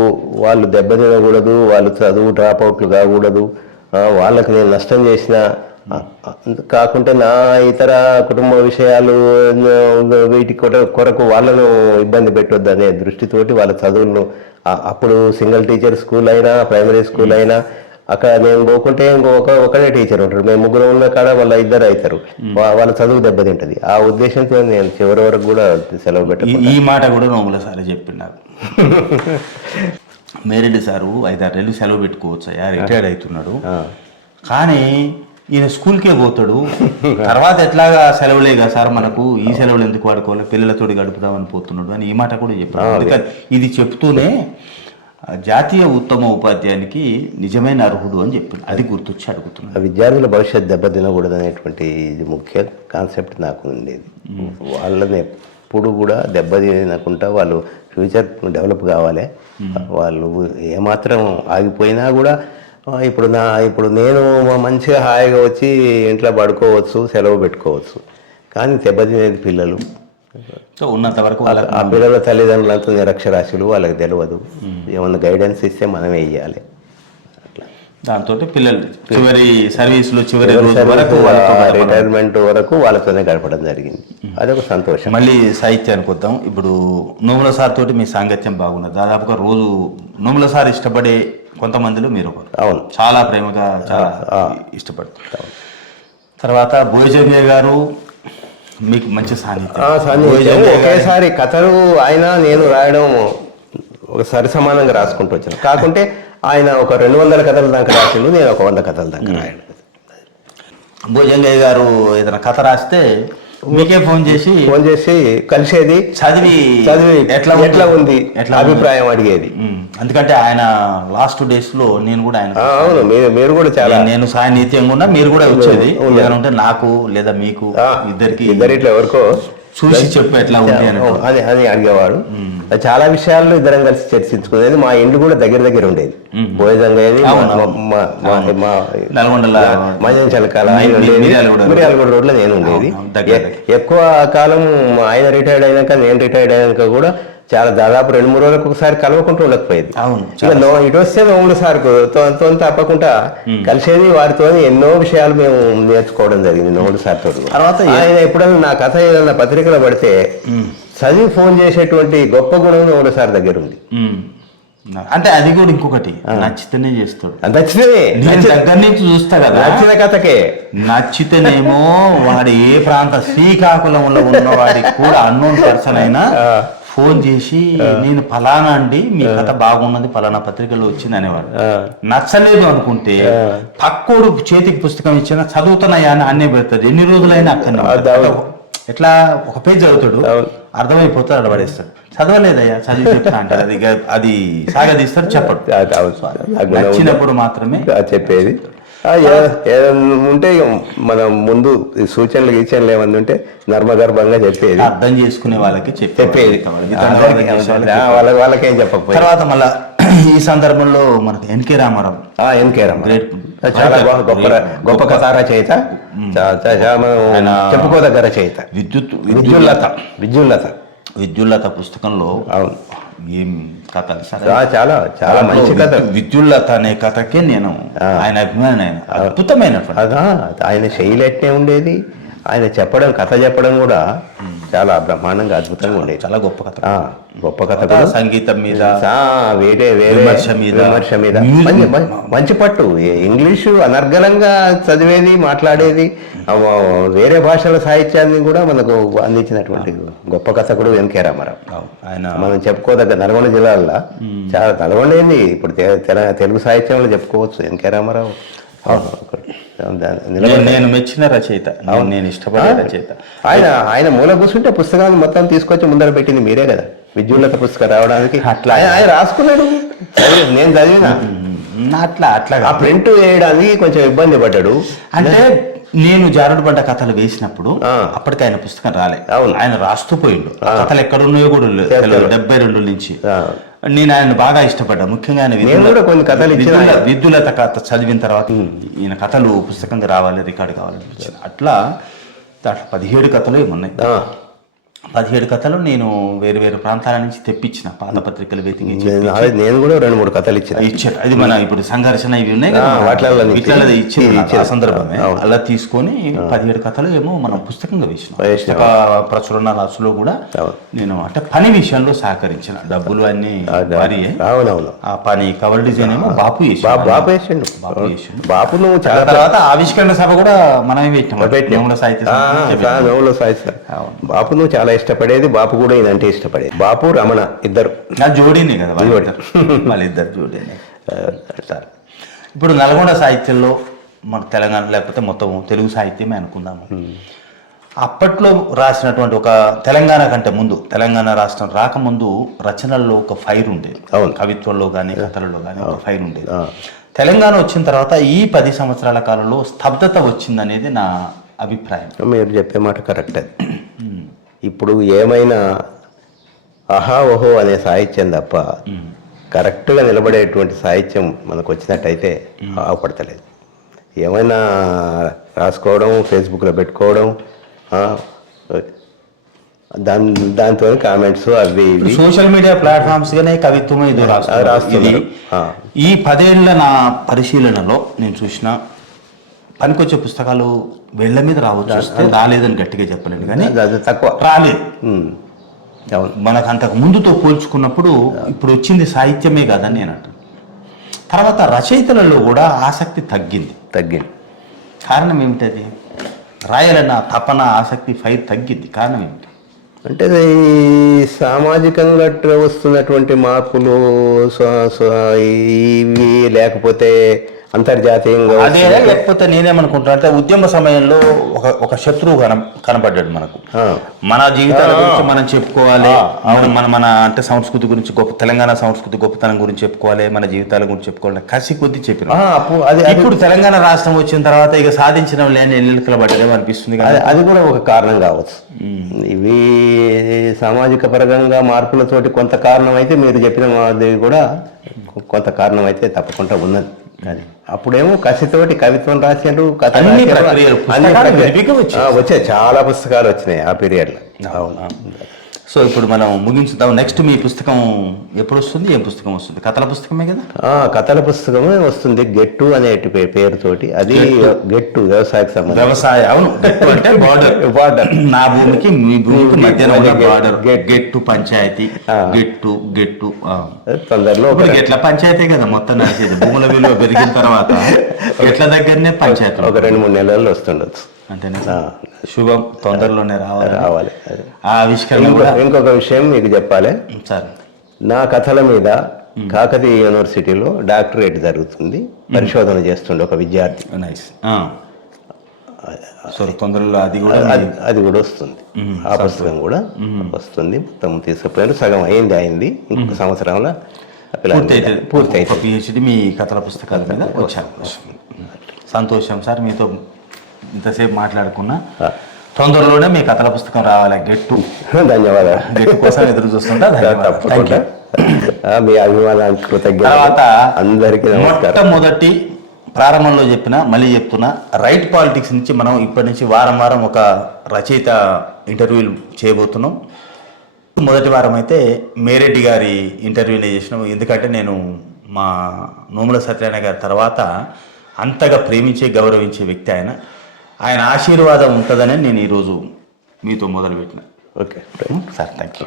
వాళ్ళు దెబ్బతినకూడదు, వాళ్ళు చదువు డ్రాప్అవుట్లు కాకూడదు, వాళ్ళకి నేను నష్టం చేసిన కాకుంటే నా ఇతర కుటుంబ విషయాలు వీటి కొరకు వాళ్ళను ఇబ్బంది పెట్టొద్దు అనే దృష్టితోటి వాళ్ళ చదువులను, అప్పుడు సింగిల్ టీచర్ స్కూల్ అయినా ప్రైమరీ స్కూల్ అయినా అక్కడ నేను పోకుంటే ఒకడే టీచర్ ఉంటాడు, మేము 3 ఉన్న కాడ వాళ్ళ 2 అవుతారు, వాళ్ళ చదువు దెబ్బతింటది. ఆ ఉద్దేశంతో నేను చివరి వరకు కూడా సెలవు పెట్ట. ఈ మాట కూడా నోముల సార్ చెప్పిండారు. మేరెడ్డి సారు 5-6 నెలలు సెలవు పెట్టుకోవచ్చు, రిటైర్డ్ అవుతున్నాడు, కానీ ఈయన స్కూల్కే పోతాడు, తర్వాత ఎట్లాగా సెలవులేగా సార్ మనకు, ఈ సెలవులు ఎందుకు వాడుకోవాలి, పిల్లలతోటి గడుపుదామని పోతున్నాడు అని ఈ మాట కూడా చెప్పాడు. అందుకని ఇది చెప్తూనే జాతీయ ఉత్తమ ఉపాధ్యాయునికి నిజమైన అర్హుడు అని చెప్పి అది గుర్తొచ్చి అడుగుతున్నాను. విద్యార్థుల భవిష్యత్తు దెబ్బతినకూడదు అనేటువంటి ఇది ముఖ్య కాన్సెప్ట్ నాకు ఉండేది. వాళ్ళని ఎప్పుడు కూడా దెబ్బతినకుండా వాళ్ళు ఫ్యూచర్ డెవలప్ కావాలి. వాళ్ళు ఏమాత్రం ఆగిపోయినా కూడా ఇప్పుడు నేను మంచిగా హాయిగా వచ్చి ఇంట్లో పడుకోవచ్చు, సెలవు పెట్టుకోవచ్చు, కానీ దెబ్బతినేది పిల్లలు. ఉన్నంత వరకు ఆ పిల్లల తల్లిదండ్రులంతా నిరక్షరాస్యులు, వాళ్ళకి తెలియదు. ఏమన్నా గైడెన్స్ ఇస్తే మనమే ఇవ్వాలి. దాంతో పిల్లలు చివరి సర్వీసులు రిటైర్మెంట్ వరకు వాళ్ళతోనే గడపడం జరిగింది. అదొక సంతోషం. మళ్ళీ సాహిత్యానికి వద్దాం. ఇప్పుడు నోముల సార్ తోటి మీ సాంగత్యం బాగున్నది. దాదాపుగా రోజు నోముల సార్ ఇష్టపడే కొంతమందిలో మీరు అవును, చాలా ప్రేమగా చాలా ఇష్టపడతారు. తర్వాత భోజంగయ్య గారు మీకు మంచి సాన్నిధ్యం. ఒకేసారి కథలు ఆయన నేను రాయడం ఒక సరి సమానంగా రాసుకుంటూ వచ్చాను. కాకుంటే ఆయన ఒక 200 కథల దాకా రాసిండు, నేను ఒక 100 కథల దాకా రాయడం. భోజంగయ్య గారు ఏదైనా కథ రాస్తే మీకే ఫోన్ చేసి కలిసేది, చదివి ఎట్లా ఉంది అభిప్రాయం అడిగేది. ఎందుకంటే ఆయన లాస్ట్ డేస్ లో నేను కూడా ఆయన అవును మీరు కూడా చాలా నేను సాన్నిధ్యంగా ఉన్నా, మీరు కూడా వచ్చేది ఉంటే నాకు లేదా మీకు ఇద్దరిట్లో ఎవరికో చూసి చెప్పు ఎట్లా ఉంది అని అడిగేవాడు. చాలా విషయాల్లో ఇద్దరం కలిసి చర్చించుకునేది. మా ఇండ్లు కూడా దగ్గర ఉండేది. భోజంగయ్యది మజన్ చలకాల మిర్యాలగూడ రోడ్లో నేను ఉండేది. ఎక్కువ కాలం ఆయన రిటైర్డ్ అయినాక నేను రిటైర్డ్ అయినాక కూడా చాలా దాదాపు 2-3 రోజులకు ఒకసారి కలవకుంటూ ఉండకపోయేది. ఇటు వస్తే నోముల సార్కు తప్పకుండా కలిసేది. వారితో ఎన్నో విషయాలు మేము నేర్చుకోవడం జరిగింది నోముల సార్ తోటి. తర్వాత ఆయన ఎప్పుడైనా నా కథ ఏదైనా పత్రికలో పడితే చదివి ఫోన్ చేసేటువంటి గొప్ప గుణం నోముల సార్ దగ్గర ఉంది. అంటే అది కూడా ఇంకొకటి, నచ్చితేనే చేస్తాడు. నచ్చితేనే దగ్గర నుంచి చూస్తా కదా, నచ్చిన కథకే నచ్చితేనేమో వాడు ఏ ప్రాంత శ్రీకాకుళంలో ఉన్న వాడికి కూడా అన్నోన్ పర్సన్ అయినా ఫోన్ చేసి నేను ఫలానా అండి మీ కథ బాగున్నది ఫలానా పత్రికలో వచ్చింది అనేవాడు. నచ్చలేదు అనుకుంటే పక్కోడు చేతికి పుస్తకం ఇచ్చినా చదువుతున్నాయా అని అన్నీ పెడతాడు. ఎన్ని రోజులైనా అక్కడ ఎట్లా ఒక పేజ్ చదువుతాడు, అర్థమైపోతాడు, అక్కడ పడేస్తాడు. చదవలేదయ్యా చదివి చెప్తా అంటారు. అది సాగదీస్తాడు, చెప్పడు. నచ్చినప్పుడు మాత్రమే చెప్పేది. ఉంటే మనం ముందు సూచనలు గీచనలు ఏమన్నా ఉంటే నర్మగర్భంగా చెప్పేది, అర్థం చేసుకునే వాళ్ళకి చెప్పేది. వాళ్ళకేం చెప్పకపోతే తర్వాత మళ్ళా ఈ సందర్భంలో మనకు ఎన్కే రామారావు గ్రేట్, చాలా గొప్ప కథా రచయిత, మనం చెప్పుకోదగ్గ రచయిత. విద్యుల్లత పుస్తకంలో ఏం కథ, చాలా చాలా మంచి కథ. విద్యుల్లత అనే కథకే నేను ఆయన అభిమాని. ఆయన అద్భుతమైన ఆయన శైలి ఎట్నే ఉండేది. ఆయన కథ చెప్పడం కూడా చాలా బ్రహ్మాండంగా అద్భుతంగా ఉండేది. చాలా గొప్ప కథ సంగీతం మీద, వేరే విమర్శ మీద మంచి పట్టు. ఇంగ్లీషు అనర్గళంగా చదివేది, మాట్లాడేది. వేరే భాషల సాహిత్యాన్ని కూడా మనకు అందించినటువంటి గొప్ప కథకుడు ఎన్కే రామారావు. ఆయన మనం చెప్పుకోదగ్గ నల్గొండ జిల్లాలో చాలా నల్గొండేది ఇప్పుడు తెలుగు సాహిత్యంలో చెప్పుకోవచ్చు ఎన్కే రామారావు. నేను మెచ్చిన రచయిత, నేను ఇష్టపడే రచయిత. ఆయన మూల కూర్చుంటే పుస్తకాన్ని మొత్తం తీసుకొచ్చి ముందర పెట్టింది మీరే కదా. విద్యుల్లత పుస్తకం రావడానికి అట్లా. ఆయన రాసుకున్నాడు, నేను చదివిన. అట్లా ఆ ప్రింట్ వేయడానికి కొంచెం ఇబ్బంది పడ్డాడు. అంటే నేను జారుడు పడ్డ కథలు వేసినప్పుడు అప్పటికి ఆయన పుస్తకం రాలే. అవును. ఆయన రాస్తూ పోయిండు. ఆ కథలు ఎక్కడున్నాయో కూడా తెలియదు. 72 నుంచి నేను ఆయన బాగా ఇష్టపడ్డా. ముఖ్యంగా ఆయన కొన్ని కథలు విద్యులత కథ చదివిన తర్వాత ఈయన కథలు పుస్తకంగా రావాలి, రికార్డు కావాలనిపించింది. అట్లా 17 కథలు ఏమున్నాయి. 17 కథలు నేను వేరు వేరు ప్రాంతాల నుంచి తెప్పించిన, పాత పత్రికలు వెతికి నేను కూడా 2-3 కథలు ఇచ్చాను. అది మన ఇప్పుడు సంఘర్షణ ఇవి ఉన్నాయి కదా, ఇచ్చిన సందర్భమే అలా తీసుకొని 17 కథలు ఏమో మనం పుస్తకంగా వేసినాం. పుస్తక ప్రచురణ రాసులో కూడా నేను అంటే పని విషయంలో సహకరించిన. డబ్బులు అన్ని భారీ, ఆ పని కవర్ డిజైన్ ఏమో బాపు వేసిండు. బాపు నువ్వు చాలా తర్వాత ఆవిష్కరణ సభ కూడా మనమే పెట్టినాం. సాహిత్య బాపు నువ్వు చాలా ఇష్టపడేది. బాపు కూడా ఈయనంటే ఇష్టపడేది. బాపు రమణ ఇద్దరు నా జోడీనే కదా, వాళ్ళిద్దరు జోడీనే. ఇప్పుడు నల్గొండ సాహిత్యంలో మన తెలంగాణ లేకపోతే మొత్తం తెలుగు సాహిత్యమే అనుకుందాము. అప్పట్లో రాసినటువంటి ఒక తెలంగాణ కంటే ముందు, తెలంగాణ రాష్ట్రం రాకముందు రచనల్లో ఒక ఫైర్ ఉండేది. కవిత్వంలో కానీ కథలలో కానీ ఒక ఫైర్ ఉండేది. తెలంగాణ వచ్చిన తర్వాత ఈ 10 సంవత్సరాల కాలంలో స్తబ్దత వచ్చిందనేది నా అభిప్రాయం. మీరు చెప్పే మాట కరెక్ట్. ఇప్పుడు ఏమైనా అహా ఓహో అనే సాహిత్యం తప్ప కరెక్ట్గా నిలబడేటువంటి సాహిత్యం మనకు వచ్చినట్టయితే ఆపడతలేదు. ఏమైనా రాసుకోవడం, ఫేస్బుక్లో పెట్టుకోవడం, దాంతో కామెంట్స్ అవి సోషల్ మీడియా ప్లాట్ఫామ్స్ గానే కవిత్వం ఇది రాస్తుంది. ఈ 10 ఏళ్ల నా పరిశీలనలో నేను చూసిన పనికొచ్చే పుస్తకాలు వేళ్ల మీద రావచ్చు, రాలేదని గట్టిగా చెప్పలేను, కానీ తక్కువ రాలేదు. మనకు అంతకు ముందుతో పోల్చుకున్నప్పుడు ఇప్పుడు వచ్చింది సాహిత్యమే కాదని నేను అంటాను. తర్వాత రచయితలలో కూడా ఆసక్తి తగ్గింది. కారణం ఏమిటది? రాయాలన్న తపన, ఆసక్తి, ఫైర్ తగ్గింది. కారణం ఏమిటి అంటే ఈ సామాజికంగా వస్తున్నటువంటి మార్పులు ఇవి, లేకపోతే అంతర్జాతీయంగా అదే, లేకపోతే నేనేమనుకుంటున్నా అంటే ఉద్యమ సమయంలో ఒక శత్రువు కనపడ్డాడు మనకు. మన జీవితాల గురించి మనం చెప్పుకోవాలి, మన అంటే సంస్కృతి గురించి, తెలంగాణ సంస్కృతి గొప్పతనం గురించి చెప్పుకోవాలి, మన జీవితాల గురించి చెప్పుకోవాలి, కసి కొద్ది చెప్పిన. ఇప్పుడు తెలంగాణ రాష్ట్రం వచ్చిన తర్వాత ఇక సాధించిన లేని ఎన్నికల పడ్డదేమో అనిపిస్తుంది. అది కూడా ఒక కారణం కావచ్చు. ఇవి సామాజిక పరంగా మార్పులతోటి కొంత కారణం అయితే, మీరు చెప్పిన కూడా కొంత కారణం అయితే తప్పకుండా ఉన్నది. అప్పుడేమో కసితోటి కవిత్వం రాశారు, వచ్చాయి, చాలా పుస్తకాలు వచ్చినాయి ఆ పీరియడ్లో. సో ఇప్పుడు మనం ముగించుదాం. నెక్స్ట్ మీ పుస్తకం ఎప్పుడు వస్తుంది? ఏం పుస్తకం వస్తుంది? కథల పుస్తకమే కదా? కథల పుస్తకమే వస్తుంది, గెట్టు అనే పేరుతోటి. అది గెట్టు వ్యవసాయకు సంబంధించి. వ్యవసాయ, అవును, గెట్టు అంటే బార్డర్, నా భూమికి మీ భూమికి మధ్యన బార్డర్. గెట్టు పంచాయతీ, గెట్టు తొందరలో గెట్ల పంచాయతీ కదా మొత్తం నడిచేది. భూముల విలువ పెరిగిన తర్వాత గెట్ల దగ్గరనే పంచాయతీ ఒక 2-3 నెలల్లో వస్తుండొచ్చు. అంతేనా? శుభం, తొందరలోనే రావాలి. ఆ ఆవిష్కరణ. ఇంకొక విషయం మీకు చెప్పాలి సార్, నా కథల మీద కాకతీయ యూనివర్సిటీలో డాక్టరేట్ జరుగుతుంది, పరిశోధన చేస్తుండే ఒక విద్యార్థి. నైస్. సో తొందరలో అది కూడా వస్తుంది. ఆ పుస్తకం కూడా వస్తుంది. మొత్తం తీసుకుపోయారు, సగం అయింది. ఇంకొక సంవత్సరంలో పూర్తి అయితే PhD మీ కథల పుస్తకాల మీద వచ్చారు. సంతోషం సార్, మీతో ఇంతసేపు మాట్లాడుకున్నా. తొందరలోనే మీ కథల పుస్తకం రావాలి, గెట్టు. ధన్యవాదాలు. గెట్టు కోసం ఎదురు చూస్తుంటా. మీ అభిమానానికి తర్వాత అందరికీ మొట్టమొదటి ప్రారంభంలో మళ్ళీ చెప్తున్నా, రైట్ పాలిటిక్స్ నుంచి మనం ఇప్పటి నుంచి వారం ఒక రచయిత ఇంటర్వ్యూలు చేయబోతున్నాం. మొదటి వారం అయితే మేరెడ్డి గారి ఇంటర్వ్యూని చేసినాం. ఎందుకంటే నేను మా నోముల సత్యనారాయణ గారి తర్వాత అంతగా ప్రేమించే, గౌరవించే వ్యక్తి ఆయన ఆశీర్వాదం ఉంటుందని నేను ఈరోజు మీతో మొదలుపెట్టిన. Okay sir, thank you.